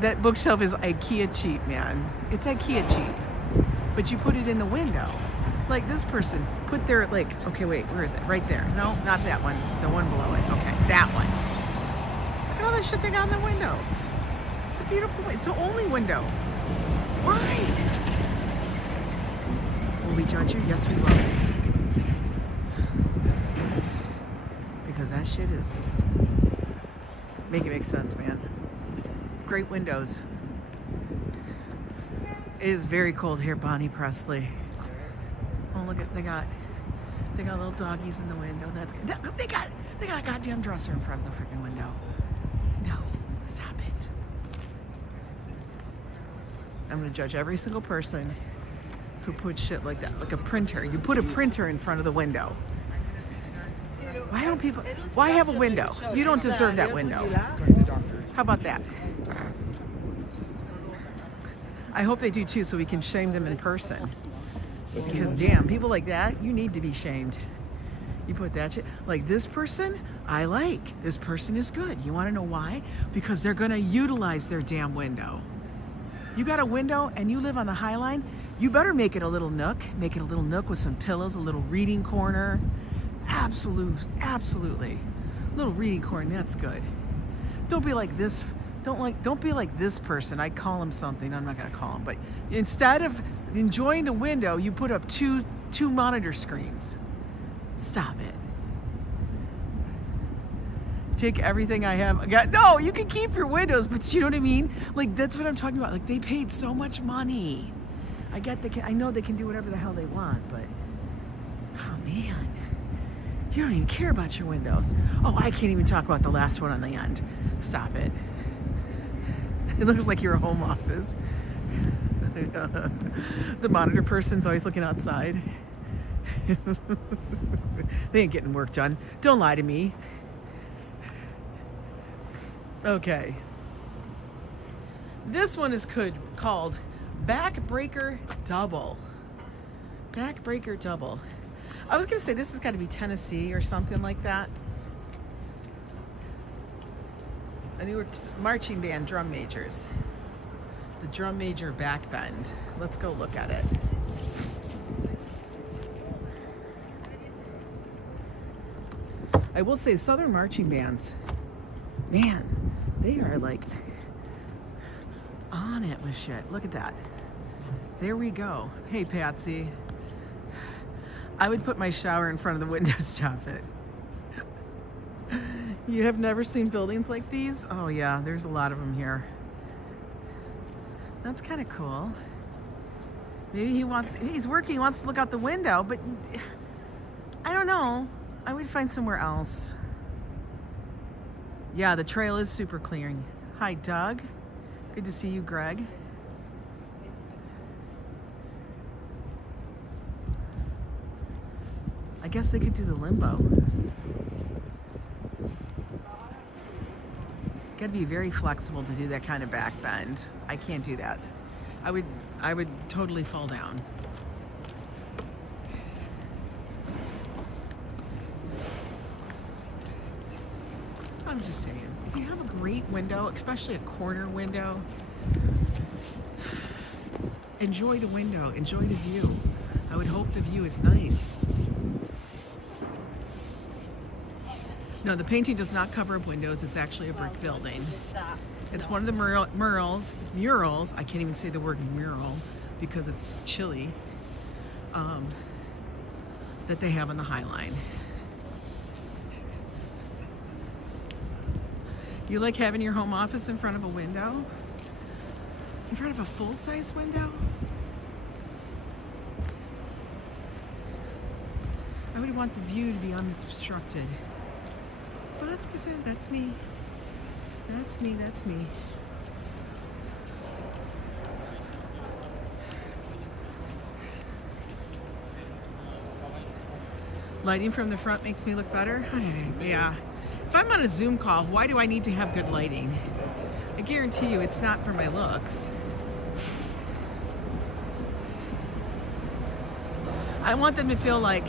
That bookshelf is IKEA cheap, man. It's IKEA cheap. But you put it in the window. Like this person put their, like, okay, wait, where is it? Right there. No, not that one. The one below it. Okay, that one. Look at all that shit they got in the window. It's a beautiful, it's the only window. Why? Will we judge you? Yes, we will. Because that shit is, make it make sense, man. Great windows. It is very cold here, Bonnie Presley. Oh, look at, they got little doggies in the window. That's good. They got a goddamn dresser in front of the freaking window. No, stop it. I'm gonna judge every single person who puts shit like that, like a printer. You put a printer in front of the window. Why have a window? You don't deserve that window. How about that? I hope they do too, so we can shame them in person. Because damn, people like that, you need to be shamed. You put that shit, like this person, I like. This person is good. You wanna know why? Because they're gonna utilize their damn window. You got a window and you live on the Highline, you better make it a little nook. Make it a little nook with some pillows, a little reading corner. Absolutely. A little reading corner, that's good. Don't be like this. Don't be like this person. I'd call him something. I'm not gonna call him, but instead of enjoying the window, you put up two monitor screens. Stop it. Take everything I have. No, you can keep your windows, but you know what I mean? Like, that's what I'm talking about. Like, they paid so much money. I know they can do whatever the hell they want, but oh man, you don't even care about your windows. Oh, I can't even talk about the last one on the end. Stop it. It looks like your home office. The monitor person's always looking outside. They ain't getting work done. Don't lie to me. Okay. This one is called Backbreaker Double. Backbreaker Double. I was gonna say this has got to be Tennessee or something like that. A newer marching band drum majors. The drum major backbend. Let's go look at it. I will say Southern marching bands, man, they are like on it with shit. Look at that. There we go. Hey, Patsy. I would put my shower in front of the window. Stop it. You have never seen buildings like these? Oh yeah, there's a lot of them here. That's kind of cool. Maybe he's working, he wants to look out the window, but I don't know. I would find somewhere else. Yeah, the trail is super clearing. Hi, Doug. Good to see you, Greg. I guess they could do the limbo. Gotta be very flexible to do that kind of back bend. I can't do that. I would totally fall down. I'm just saying, if you have a great window, especially a corner window, enjoy the window, enjoy the view. I would hope the view is nice. No, the painting does not cover up windows. It's actually a brick building. It's one of the murals. I can't even say the word mural because it's chilly. That they have on the Highline. You like having your home office in front of a window? In front of a full-size window? I would want the view to be unobstructed. But like I said, that's me. That's me, that's me. Lighting from the front makes me look better? Yeah. If I'm on a Zoom call, why do I need to have good lighting? I guarantee you it's not for my looks. I want them to feel like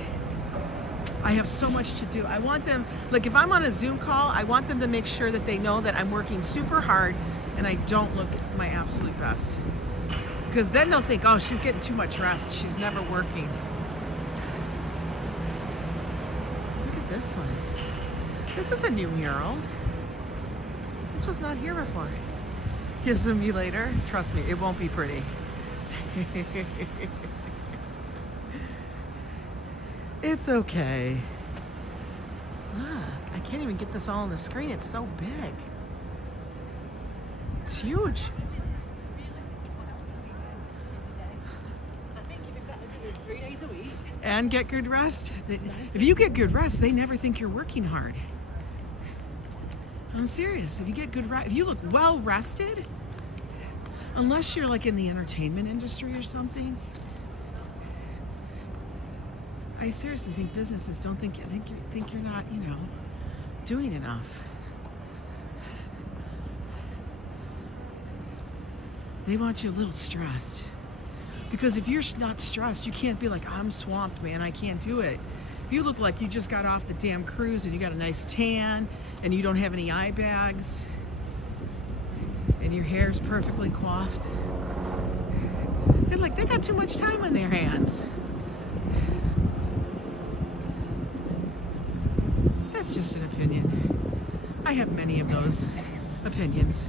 I have so much to do. I want them, like if I'm on a Zoom call, I want them to make sure that they know that I'm working super hard and I don't look my absolute best. Because then they'll think, oh, she's getting too much rest. She's never working. This one. This is a new mural. This was not here before. Kiss me later. Trust me, it won't be pretty. It's okay. Look, I can't even get this all on the screen. It's so big. It's huge. And get good rest. If you get good rest, they never think you're working hard. I'm serious. If you get good rest, if you look well rested, unless you're like in the entertainment industry or something, I seriously think businesses don't think you're not, you know, doing enough. They want you a little stressed. Because if you're not stressed, you can't be like, I'm swamped, man, I can't do it. If you look like you just got off the damn cruise and you got a nice tan and you don't have any eye bags and your hair's perfectly coiffed, they're like, they got too much time on their hands. That's just an opinion. I have many of those opinions.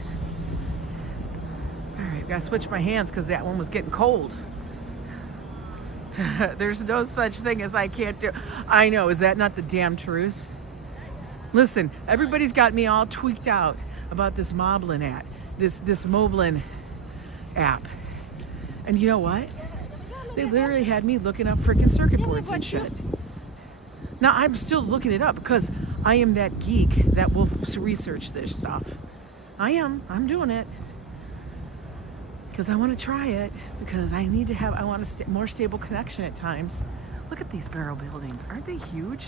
All right, gotta switch my hands because that one was getting cold. There's no such thing as I can't do. I know, is that not the damn truth? Listen, everybody's got me all tweaked out about this Moblin app, this Moblin app. And you know what? They literally had me looking up freaking circuit boards and shit. Now I'm still looking it up because I am that geek that will research this stuff. I'm doing it. Because I want to try it, because I need to have, I want a more stable connection at times. Look at these barrel buildings. Aren't they huge?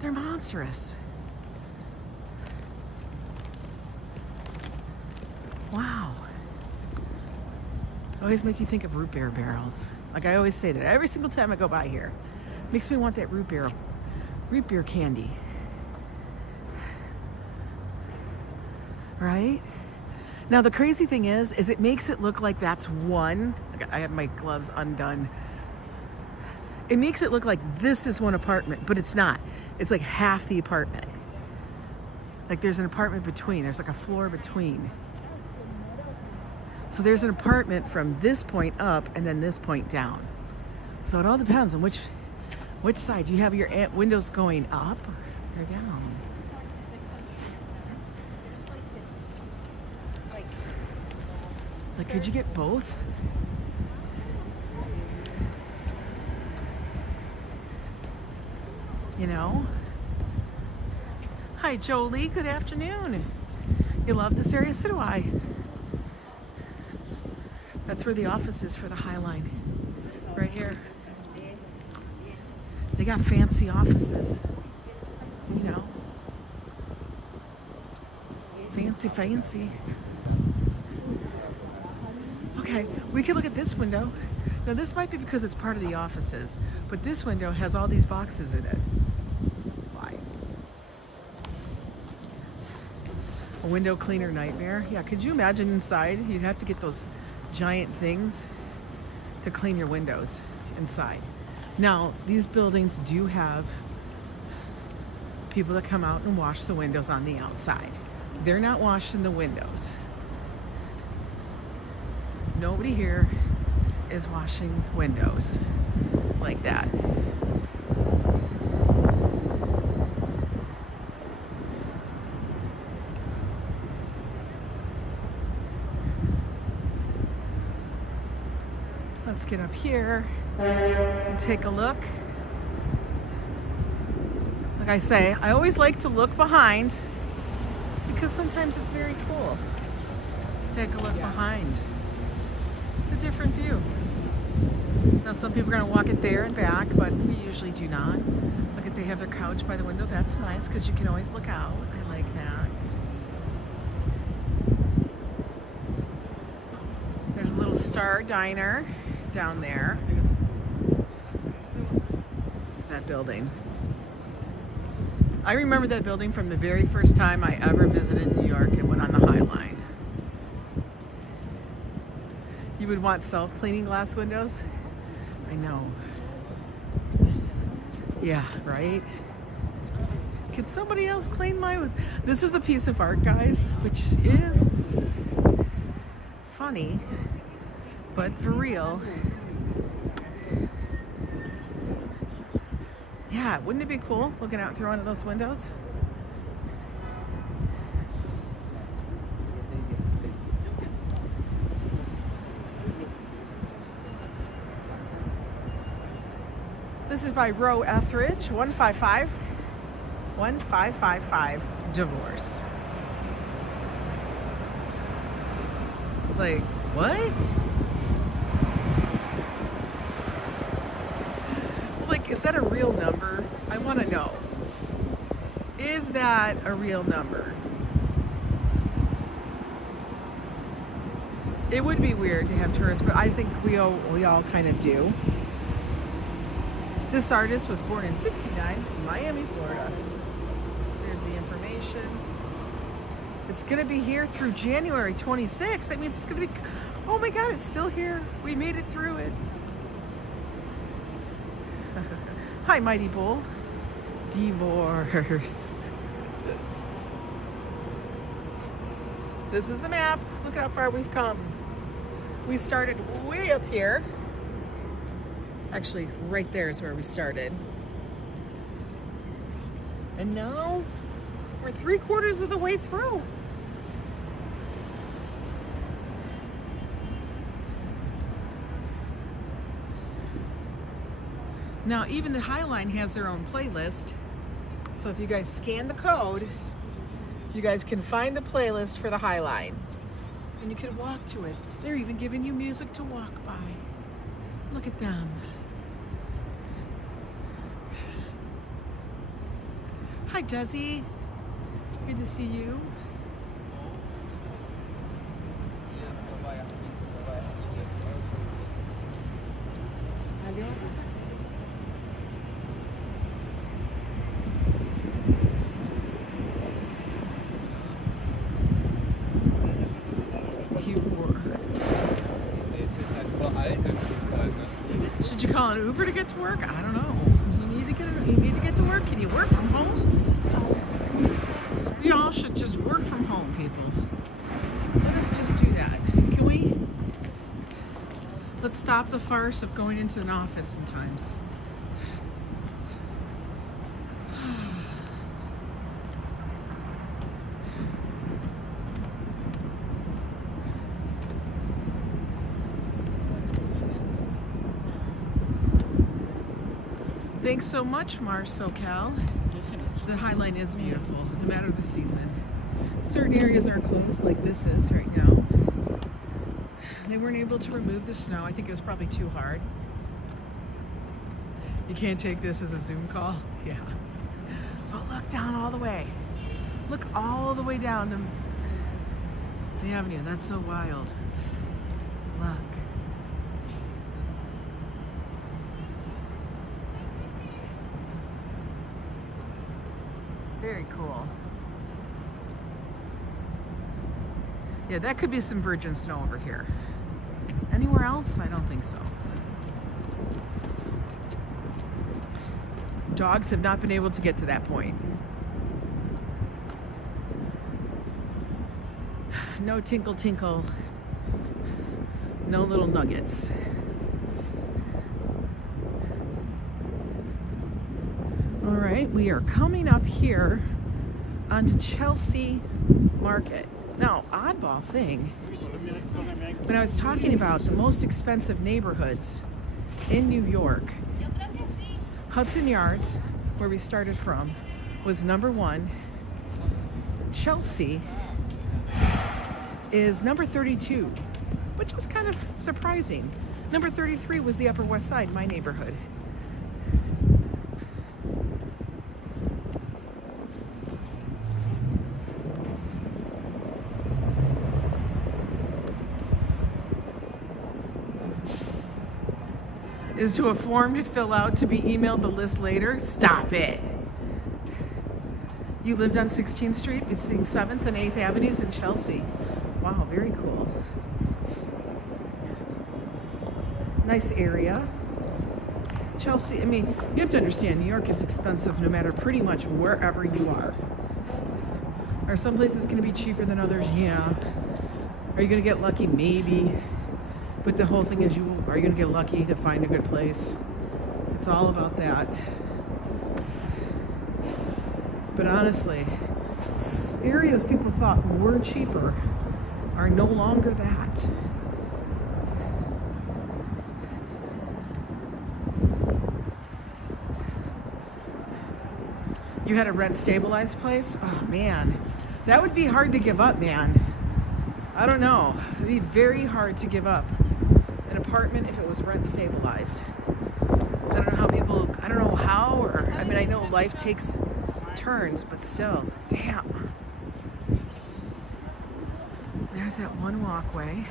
They're monstrous. Wow. Always make you think of root beer barrels. Like I always say that every single time I go by here. Makes me want that root beer candy. Right? Now the crazy thing is it makes it look like that's one. I have my gloves undone. It makes it look like this is one apartment, but it's not. It's like half the apartment. Like there's an apartment between. There's like a floor between. So there's an apartment from this point up and then this point down. So it all depends on which side. Do you have your windows going up or down? Like, could you get both? You know? Hi, Jolie. Good afternoon. You love this area? So do I. That's where the office is for the Highline. Right here. They got fancy offices. You know? Fancy. Okay, we can look at this window. Now this might be because it's part of the offices, but this window has all these boxes in it. Why? A window cleaner nightmare. Yeah, could you imagine inside? You'd have to get those giant things to clean your windows inside. Now, these buildings do have people that come out and wash the windows on the outside. They're not washing the windows. Nobody here is washing windows like that. Let's get up here and take a look. Like I say, I always like to look behind because sometimes it's very cool. Take a look behind. It's a different view. Now some people are gonna walk it there and back, but we usually do not. Look at, they have their couch by the window. That's nice because you can always look out. I like that. There's a little Star Diner down there. That building. I remember that building from the very first time I ever visited New York and went on the Highline. You would want self-cleaning glass windows? I know. Yeah, right? Can somebody else clean my... This is a piece of art, guys, which is funny, but for real. Yeah, wouldn't it be cool looking out through one of those windows? This is by Roe Etheridge, 1555 divorce. Like, what? Like, is that a real number? I want to know. Is that a real number? It would be weird to have tourists, but I think we all kind of do. This artist was born in '69 in Miami, Florida. There's the information. It's going to be here through January 26th. That means it's going to be... Oh my God, it's still here. We made it through it. Hi, Mighty Bull. Divorce. This is the map. Look how far we've come. We started way up here. Actually, right there is where we started. And now we're 3/4 of the way through. Now, even the Highline has their own playlist. So if you guys scan the code, you guys can find the playlist for the Highline. And you can walk to it. They're even giving you music to walk by. Look at them. Hi, Desi. Good to see you. Should you call an Uber to get to work? I don't know. You need to get to work. Can you work from home? We all should just work from home, people. Let us just do that. Can we? Let's stop the farce of going into an office sometimes. Thanks so much, Mars SoCal. The Highline is beautiful, no matter the season. Certain areas are closed, like this is right now. They weren't able to remove the snow. I think it was probably too hard. You can't take this as a Zoom call? Yeah. But look down all the way. Look all the way down the avenue. That's so wild. Look. Very cool. Yeah, that could be some virgin snow over here. Anywhere else? I don't think so. Dogs have not been able to get to that point. no tinkle tinkle. No little nuggets. All right, we are coming up here onto Chelsea Market. Now, oddball thing, when I was talking about the most expensive neighborhoods in New York, Hudson Yards, where we started from, was number 1. Chelsea is number 32, which is kind of surprising. Number 33 was the Upper West Side, my neighborhood. Is to a form to fill out to be emailed the list later? Stop it. You lived on 16th Street between 7th and 8th Avenues in Chelsea. Wow, very cool. Nice area. Chelsea, I mean, you have to understand, New York is expensive no matter pretty much wherever you are. Are some places going to be cheaper than others? Yeah. Are you going to get lucky? Maybe. But the whole thing is, are you going to get lucky to find a good place? It's all about that. But honestly, areas people thought were cheaper are no longer that. You had a rent stabilized place? Oh man, that would be hard to give up, man. I don't know. It'd be very hard to give up an apartment if it was rent stabilized. I don't know how people, I don't know how, or, I mean, I know life takes turns, but still, damn. There's that one walkway.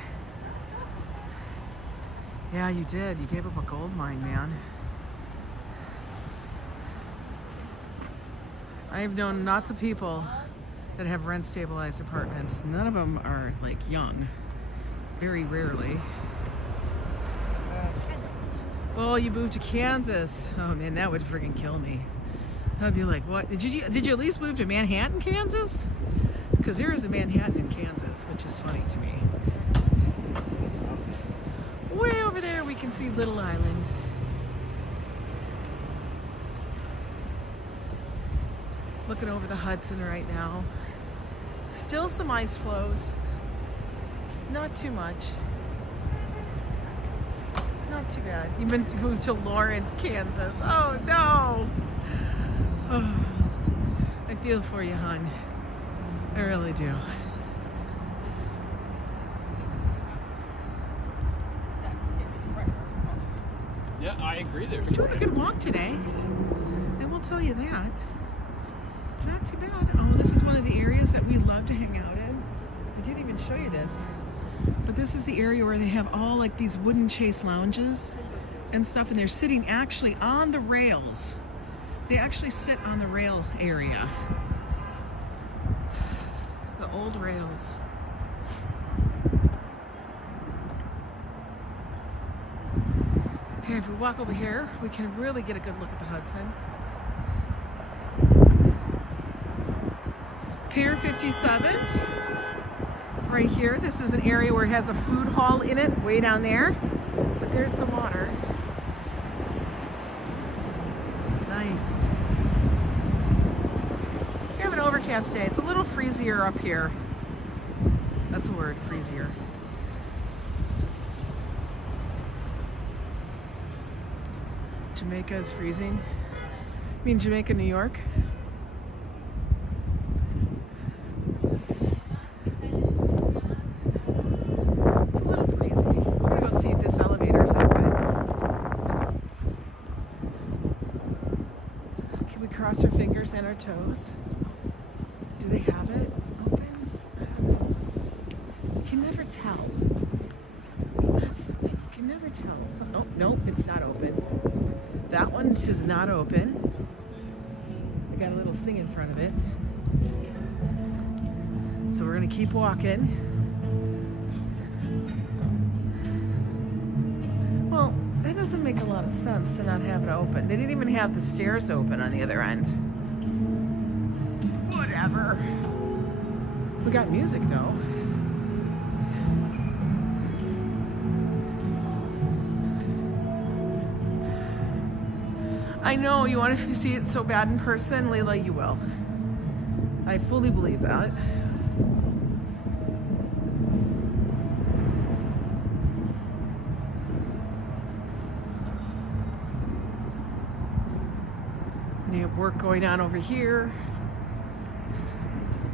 Yeah, you did. You gave up a gold mine, man. I've known lots of people that have rent stabilized apartments. None of them are like young. Very rarely. Oh, you moved to Kansas. Oh man, that would freaking kill me. I'd be like, what? Did you at least move to Manhattan, Kansas? Because there is a Manhattan in Kansas, which is funny to me. Way over there we can see Little Island. Looking over the Hudson right now. Still some ice flows. Not too much. Not too bad. Even moved to Lawrence, Kansas. Oh no! Oh, I feel for you, hon. I really do. Yeah, I agree. There's We're doing a good walk today. I will tell you that. Not too bad. Oh, this is one of the areas that we love to hang out in. I didn't even show you this. But this is the area where they have all like these wooden chase lounges and stuff, and they're sitting actually on the rails. They actually sit on the rail area. The old rails. Here, if we walk over here, we can really get a good look at the Hudson. Pier 57, right here. This is an area where it has a food hall in it, way down there. But there's the water. Nice. We have an overcast day. It's a little freezier up here. That's a word, freezier. Jamaica is freezing. I mean Jamaica, New York. It's a little freezing. We're gonna go see if this elevator's open. Can we cross our fingers and our toes? Do they have it open? I don't know. You can never tell. That's the thing. You can never tell. So, oh, nope, it's not open. That one is not open. I got a little thing in front of it. So we're gonna keep walking. Well, that doesn't make a lot of sense to not have it open. They didn't even have the stairs open on the other end. Whatever. We got music though. I know you want to see it so bad in person, Lila, you will. I fully believe that. And you have work going on over here,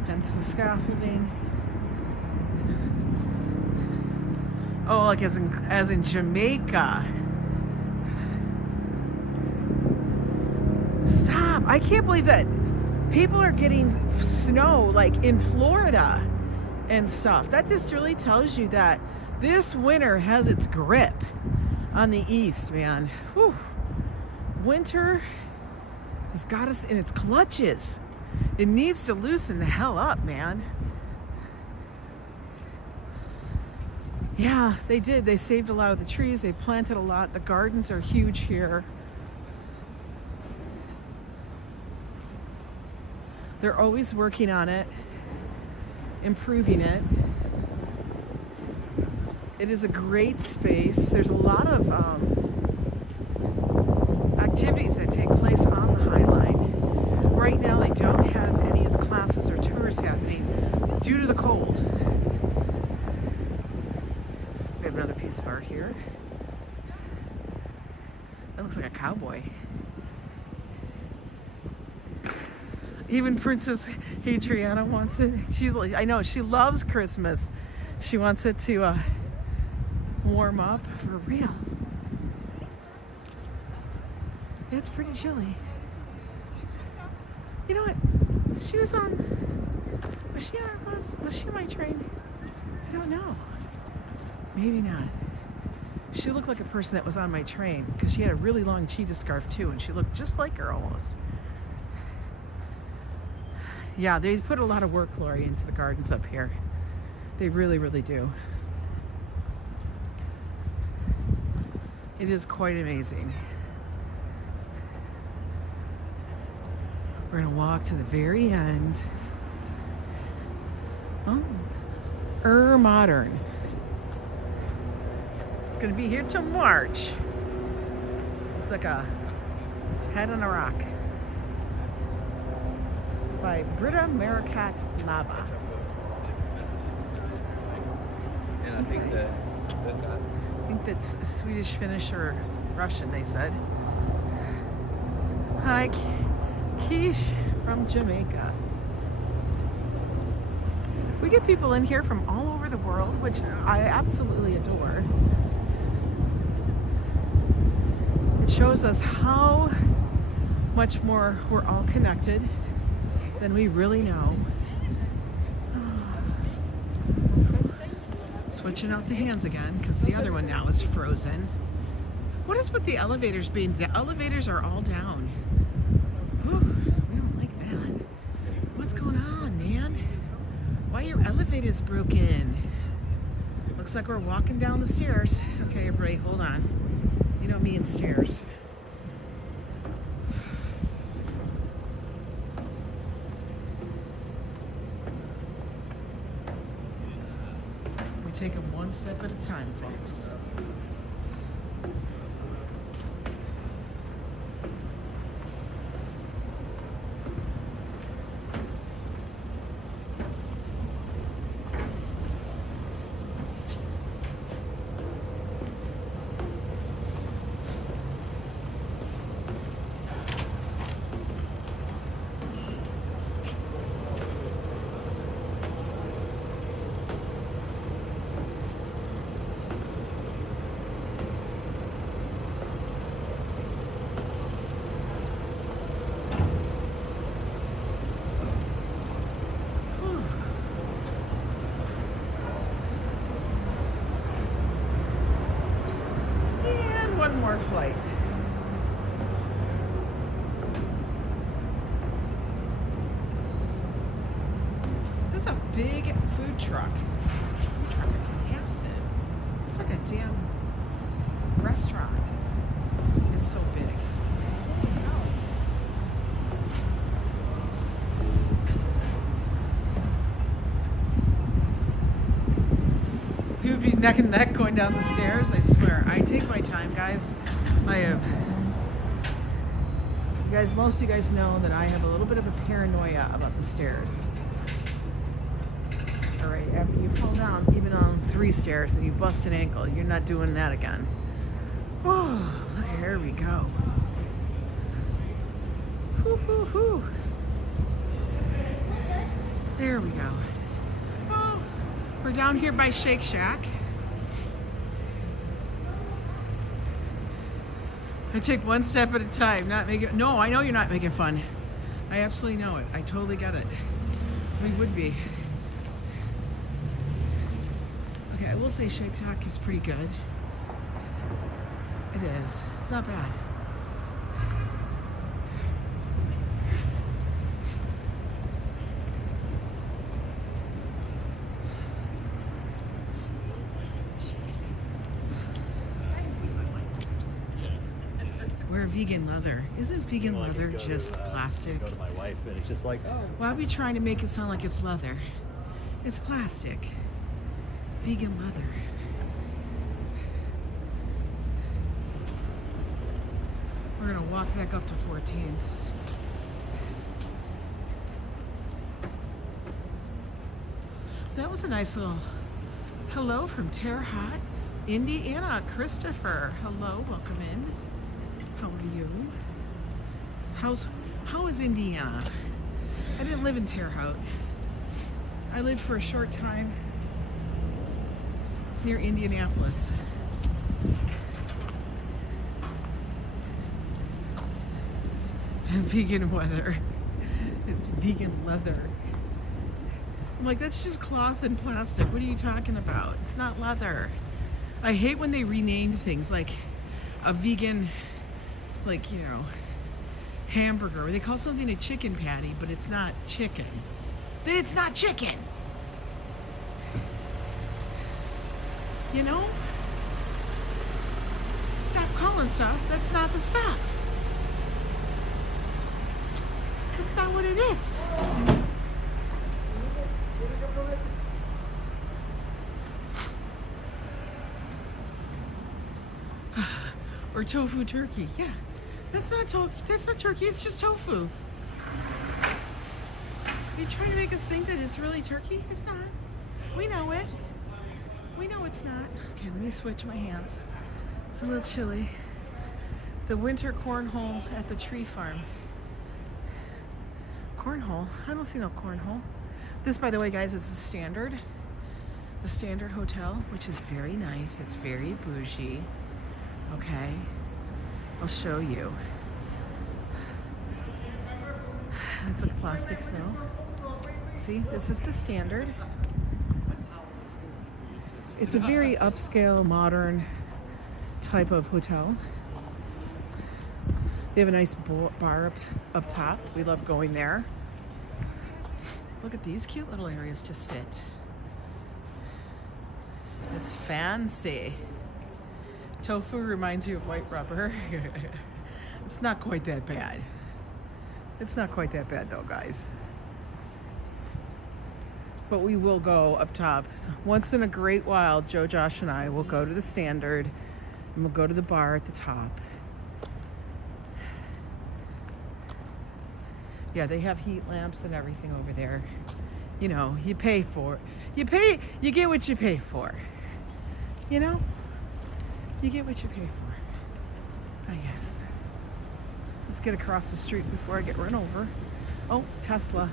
hence the scaffolding. Oh, like as in Jamaica. Stop! I can't believe that people are getting snow like in Florida and stuff. That just really tells you that this winter has its grip on the East, man. Whew. Winter has got us in its clutches. It needs to loosen the hell up, man. Yeah, they did. They saved a lot of the trees. They planted a lot. The gardens are huge here. They're always working on it, improving it. It is a great space. There's a lot of activities that take place on the Highline. Right now, they don't have any of the classes or tours happening due to the cold. We have another piece of art here. That looks like a cowboy. Even Princess Adriana wants it. She's like, I know, she loves Christmas. She wants it to warm up for real. It's pretty chilly. You know what? She was on, was she on our bus? Was she on my train? I don't know. Maybe not. She looked like a person that was on my train because she had a really long cheetah scarf too, and she looked just like her almost. Yeah, they put a lot of work, Lori, into the gardens up here. They really, really do. It is quite amazing. We're gonna walk to the very end. Oh, modern. It's gonna be here till March. Looks like a head on a rock. By Britta Maricat Lava. And I think I think that's Swedish, Finnish, or Russian, they said. Hi, Quiche from Jamaica. We get people in here from all over the world, which I absolutely adore. It shows us how much more we're all connected than we really know. Switching out the hands again because the other one now is frozen. What is with the elevators being? The elevators are all down. Whew, we don't like that. What's going on, man? Why are your elevators broken? Looks like we're walking down the stairs. Okay, everybody, hold on. You know me and stairs. Take them one step at a time, folks. More flight. This is a big food truck. The food truck is massive. It's like a damn restaurant. It's so big. You would be neck and neck going down the stairs, I swear. I take my time, guys. I have guys, most of you guys know that I have a little bit of a paranoia about the stairs. All right, after you fall down, even on 3 stairs, and you bust an ankle, you're not doing that again. Oh, look, here we go. Whoo, whoo, whoo. There we go. Oh, we're down here by Shake Shack. I take one step at a time, not making. No, I know you're not making fun. I absolutely know it. I totally get it. We would be. Okay, I will say Shake Shack is pretty good. It is. It's not bad. Wear vegan leather. Isn't vegan leather just plastic? Go to my wife, and it's just like, oh. Why are we trying to make it sound like it's leather? It's plastic. Vegan leather. We're gonna walk back up to 14th. That was a nice little hello from Terre Haute, Indiana. Christopher, hello, welcome in. How are you? How is Indiana? I didn't live in Terre Haute. I lived for a short time near Indianapolis. Vegan weather. Vegan leather. I'm like, that's just cloth and plastic. What are you talking about? It's not leather. I hate when they rename things like a vegan, like, you know, hamburger. They call something a chicken patty, but it's not chicken. Then it's not chicken. You know? Stop calling stuff. That's not the stuff. That's not what it is. Or tofu turkey. Yeah. That's not turkey, it's just tofu. Are you trying to make us think that it's really turkey? It's not. We know it. We know it's not. Okay, let me switch my hands. It's a little chilly. The winter cornhole at the tree farm. Cornhole? I don't see no cornhole. This, by the way, guys, is the Standard Hotel, which is very nice. It's very bougie. Okay, I'll show you. It's like plastic snow. See, this is the Standard. It's a very upscale, modern type of hotel. They have a nice bar up top. We love going there. Look at these cute little areas to sit. It's fancy. Tofu reminds you of white rubber. It's not quite that bad. It's not quite that bad though, guys. But we will go up top. Once in a great while, Joe, Josh, and I will go to the Standard, and we'll go to the bar at the top. Yeah, they have heat lamps and everything over there. You know, you pay for it. You get what you pay for. You know? You get what you pay for. I guess. Let's get across the street before I get run over. Oh, Tesla.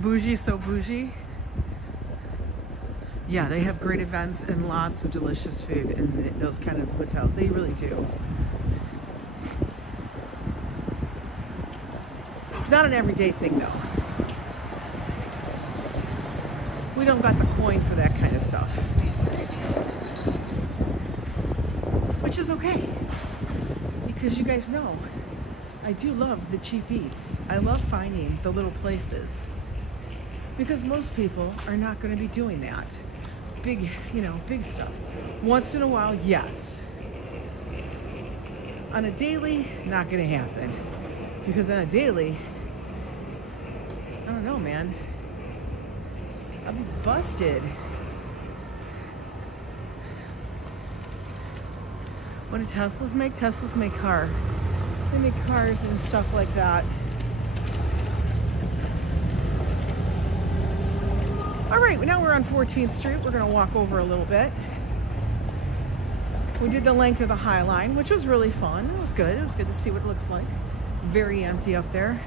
Bougie, so bougie. Yeah, they have great events and lots of delicious food in those kind of hotels. They really do. It's not an everyday thing though. We don't got the coin for that kind of stuff. Which is okay. Because you guys know, I do love the cheap eats. I love finding the little places. Because most people are not going to be doing that. Big, you know, big stuff. Once in a while, yes. On a daily, not going to happen. Because on a daily, I don't know, man. I'll be busted. What do Teslas make? Teslas make car. They make cars and stuff like that. All right, now we're on 14th Street. We're gonna walk over a little bit. We did the length of the Highline, which was really fun. It was good. It was good to see what it looks like. Very empty up there.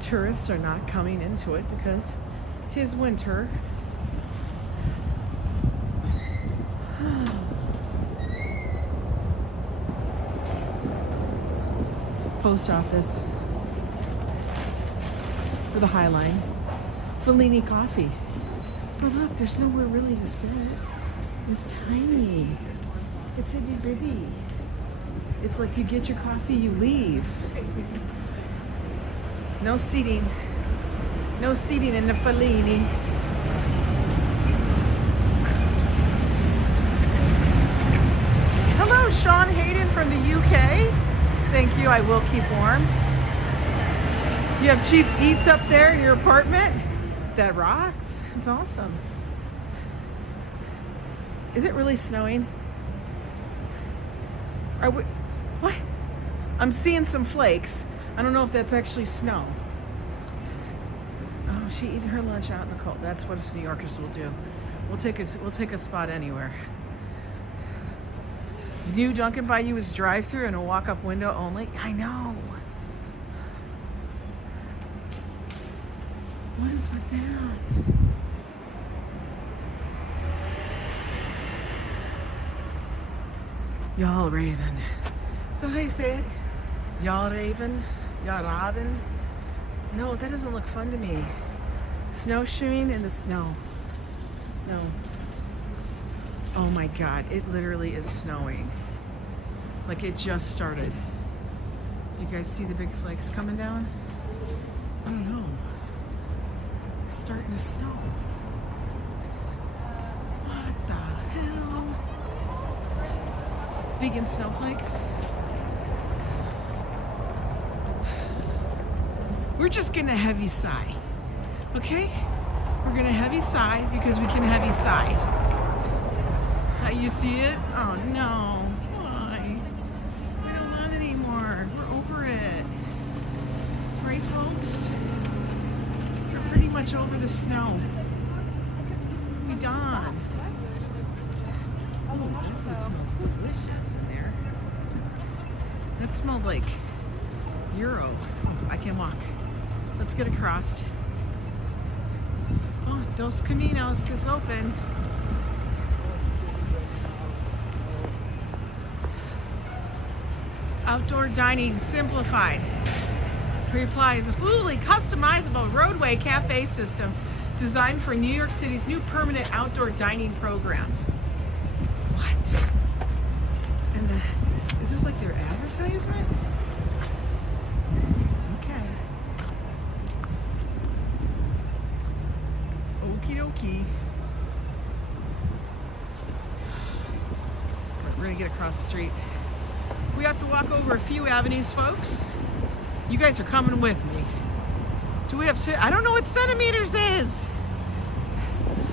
Tourists are not coming into it because 'tis winter. Post office for the Highline. Fellini coffee. But look, there's nowhere really to sit. It's tiny. It's itty bitty. It's like you get your coffee, you leave. No seating. No seating in the Fellini. Hello, Sean Hayden from the UK. Thank you, I will keep warm. You have cheap eats up there in your apartment? That rocks. It's awesome. Is it really snowing? Are we, what? I'm seeing some flakes. I don't know if that's actually snow. Oh, she eating her lunch out in the cold. That's what us New Yorkers will do. We'll take a spot anywhere. New Dunkin' by you is drive-through and a walk-up window only. I know. What is with that? Y'all Raven. Is that how you say it? Y'all Raven? Y'all Raven? No, that doesn't look fun to me. Snowshoeing in the snow. No. Oh my God, it literally is snowing. Like it just started. Do you guys see the big flakes coming down? I don't know. It's starting to snow. What the hell? Vegan snowflakes. We're just getting a heavy sigh. Okay? We're gonna heavy sigh because we can heavy sigh. You see it? Oh no. Why? We don't want it anymore. We're over it. Right, folks? We're pretty much over the snow. We done. Oh, that food smells delicious in there. That smelled like Euro. Oh, I can walk. Let's get across. Oh, Dos Caminos is open. Outdoor dining simplified. Reply is a fully customizable roadway cafe system designed for New York City's new permanent outdoor dining program. What? And is this like their advertisement? Okay. Okie dokie. We're gonna get across the street. We have to walk over a few avenues, folks. You guys are coming with me. Do we have, I don't know what centimeters is.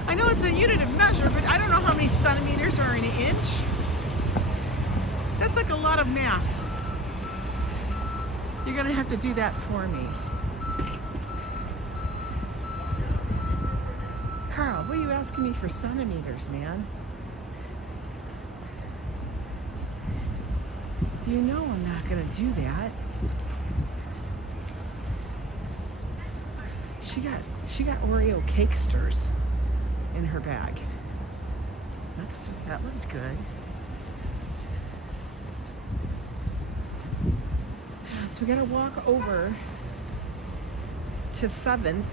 I know it's a unit of measure, but I don't know how many centimeters are in an inch. That's like a lot of math. You're gonna have to do that for me. Carl, what are you asking me for centimeters, man? You know I'm not gonna do that. She got Oreo cakesters in her bag. That looks good. So we gotta walk over to 7th.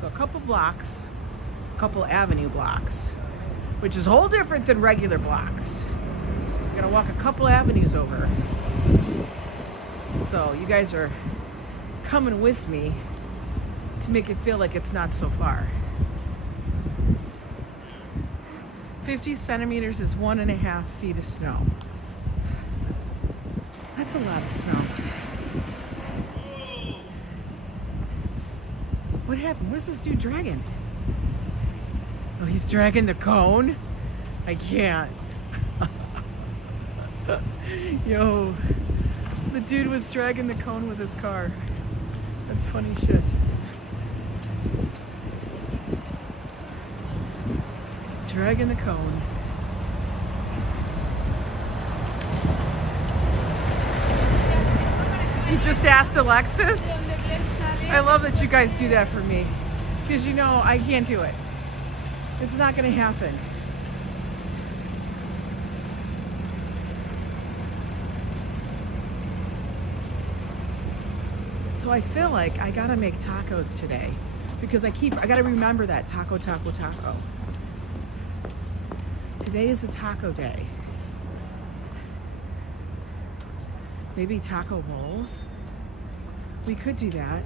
So a couple blocks, a couple avenue blocks, which is a whole different than regular blocks. Gonna walk a couple avenues over. So you guys are coming with me to make it feel like it's not so far. 50 centimeters is 1.5 feet of snow. That's a lot of snow. What happened? Where's this dude dragging? Oh, he's dragging the cone? I can't. Yo, the dude was dragging the cone with his car. That's funny shit. Dragging the cone. You just asked Alexis? I love that you guys do that for me. Because you know, I can't do it. It's not going to happen. So I feel like I gotta make tacos today because I gotta remember that taco. Today is a taco day. Maybe taco bowls. We could do that.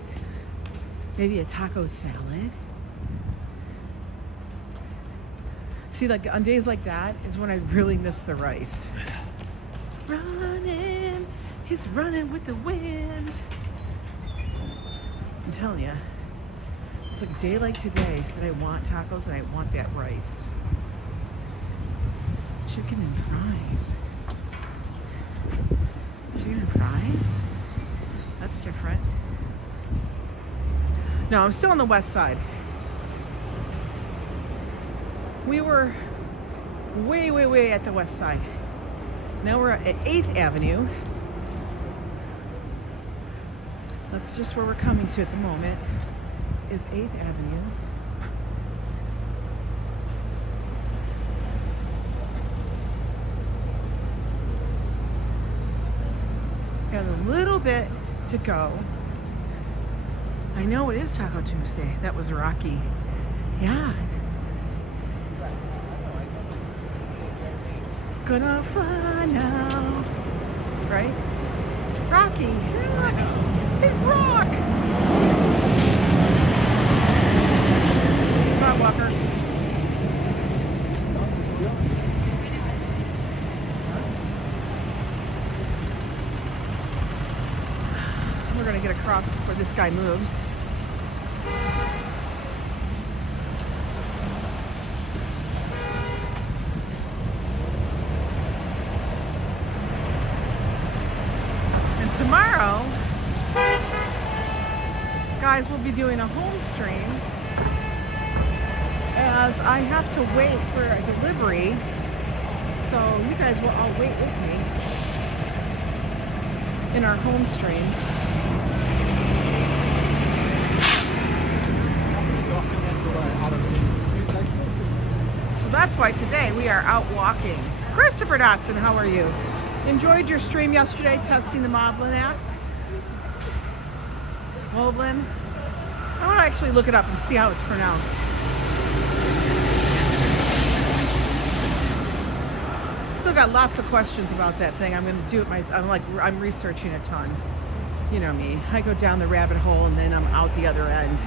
Maybe a taco salad. See, like on days like that is when I really miss the rice. Running, he's running with the wind. I'm telling you, it's like a day like today that I want tacos and I want that rice. Chicken and fries. Chicken and fries? That's different. No, I'm still on the west side. We were way at the west side. Now we're at 8th Avenue. That's just where we're coming to at the moment, is 8th Avenue. Got a little bit to go. I know it is Taco Tuesday. That was Rocky. Yeah. Gonna fly now. Right? Rocky. Hey, rock! Come on, Walker. We're gonna get across before this guy moves. And tomorrow, guys, we'll be doing a home stream as I have to wait for a delivery, so you guys will all wait with me in our home stream. So that's why today we are out walking. Christopher Dotson, how are you? Enjoyed your stream yesterday testing the Moblin app? Moblin? I want to actually look it up and see how it's pronounced. Still got lots of questions about that thing. I'm going to do it myself. I'm researching a ton. You know me. I go down the rabbit hole and then I'm out the other end.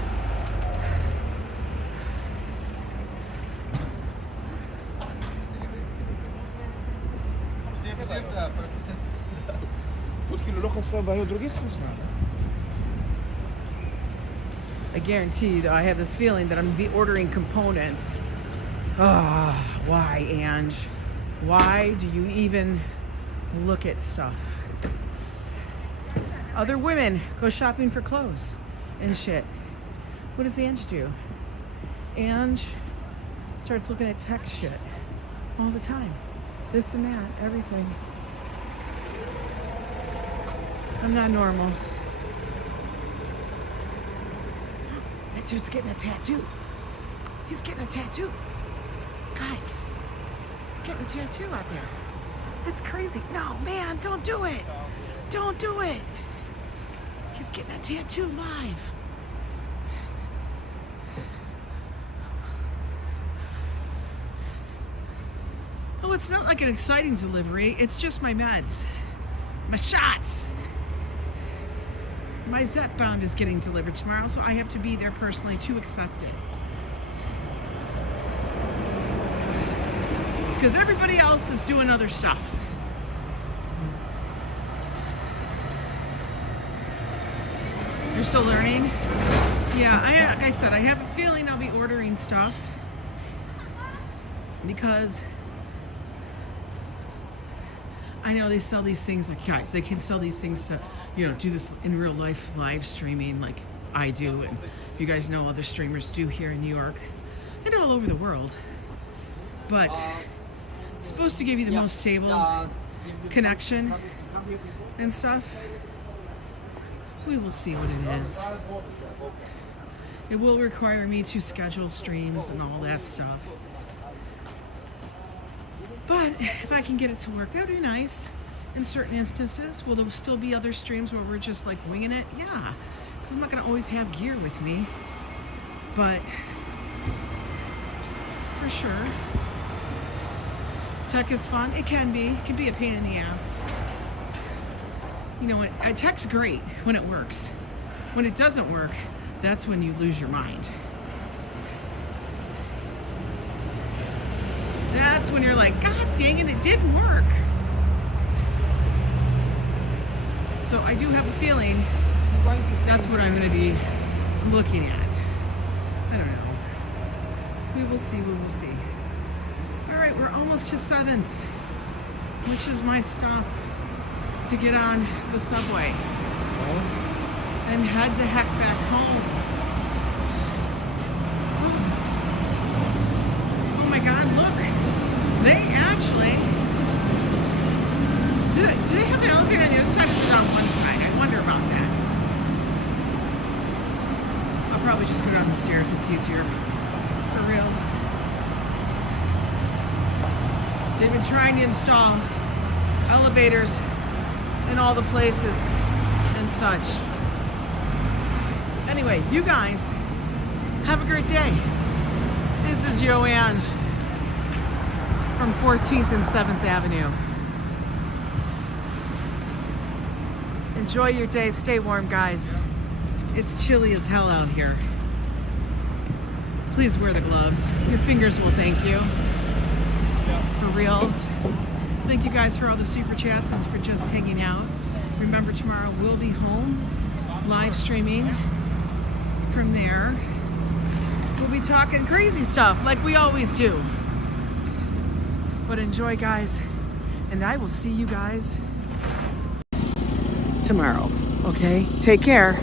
I guarantee you, though, I have this feeling that I'm going to be ordering components. Why, Ange? Why do you even look at stuff? Other women go shopping for clothes and shit. What does Ange do? Ange starts looking at tech shit all the time. This and that, everything. I'm not normal. That dude's getting a tattoo. He's getting a tattoo. Guys, he's getting a tattoo out there. That's crazy. No, man, don't do it. Don't do it. He's getting a tattoo live. Oh, it's not like an exciting delivery. It's just my meds. My shots. My Zepbound is getting delivered tomorrow, so I have to be there personally to accept it. Because everybody else is doing other stuff. You're still learning? Yeah, like I said, I have a feeling I'll be ordering stuff. because I know they sell these things, like, guys, they can sell these things to, you know, do this in real life live streaming like I do, and you guys know other streamers do here in New York and all over the world. But it's supposed to give you the most stable connection and stuff. We will see what it is. It will require me to schedule streams and all that stuff. But if I can get it to work, that would be nice. In certain instances, will there still be other streams where we're just like winging it? Yeah, because I'm not going to always have gear with me. But for sure, tech is fun. It can be. It can be a pain in the ass. You know, tech's great when it works. When it doesn't work, that's when you lose your mind. That's when you're like, God dang it, it didn't work. So I do have a feeling that's what I'm going to be looking at. I don't know. We will see, we will see. All right, we're almost to 7th, which is my stop to get on the subway and head the heck back home. Oh my God, look. They actually, do they have an elevator on the other side? It's on one side. I wonder about that. I'll probably just go down the stairs. It's easier. For real. They've been trying to install elevators in all the places and such. Anyway, you guys have a great day. This is Yo Ang from 14th and 7th Avenue. Enjoy your day. Stay warm, guys. It's chilly as hell out here. Please wear the gloves. Your fingers will thank you. For real. Thank you guys for all the super chats and for just hanging out. Remember, tomorrow we'll be home live streaming from there. We'll be talking crazy stuff like we always do. But enjoy, guys, and I will see you guys tomorrow. Okay? Take care.